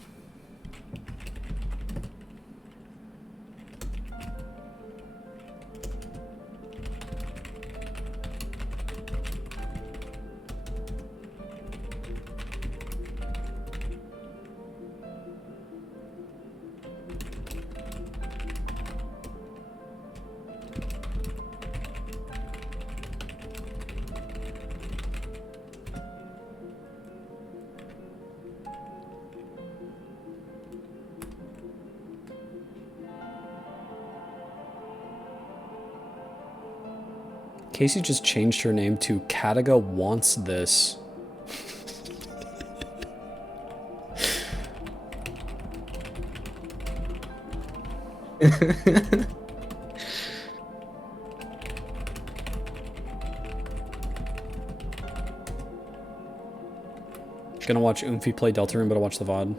Casey just changed her name to Kataga Wants This. Gonna watch Oomphy play Deltarune, but I'll watch the VOD.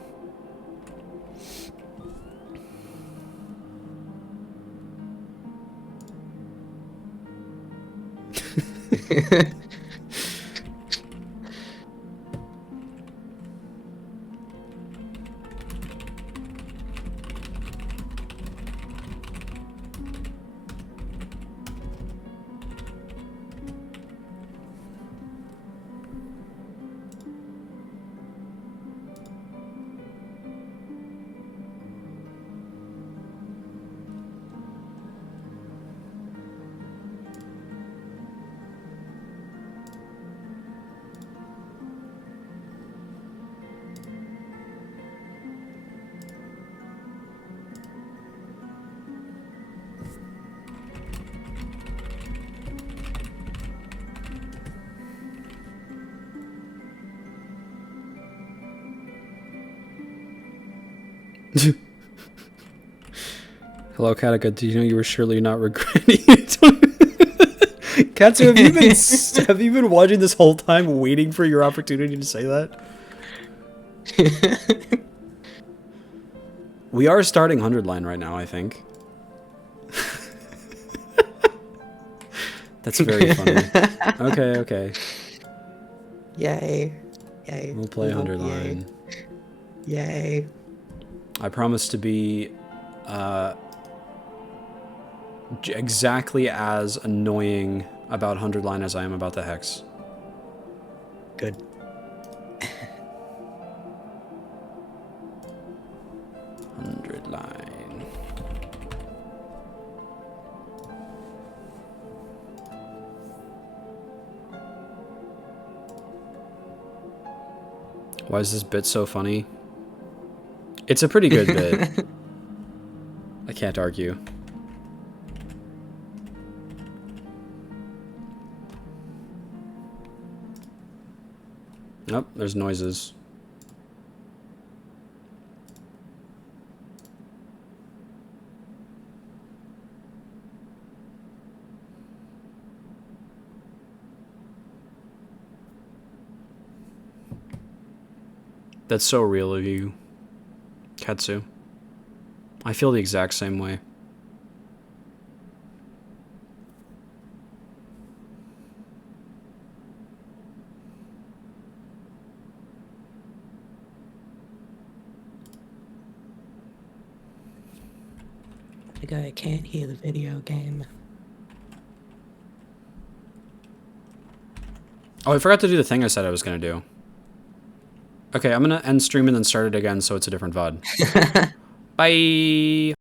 Hello, Kataga. Do you know you were surely not regretting it? Katsu, have you been watching this whole time, waiting for your opportunity to say that? We are starting 100 line right now, I think. That's very funny. Okay. Yay. Yay. We'll play 100 line. Yay. I promise to be exactly as annoying about 100 line as I am about the hex. Good. Line. Why is this bit so funny? It's a pretty good bit. I can't argue. Nope, there's noises. That's so real of you, Katsu. I feel the exact same way. The guy can't hear the video game. Oh, I forgot to do the thing I said I was going to do. Okay, I'm going to end stream and then start it again so it's a different VOD. Bye!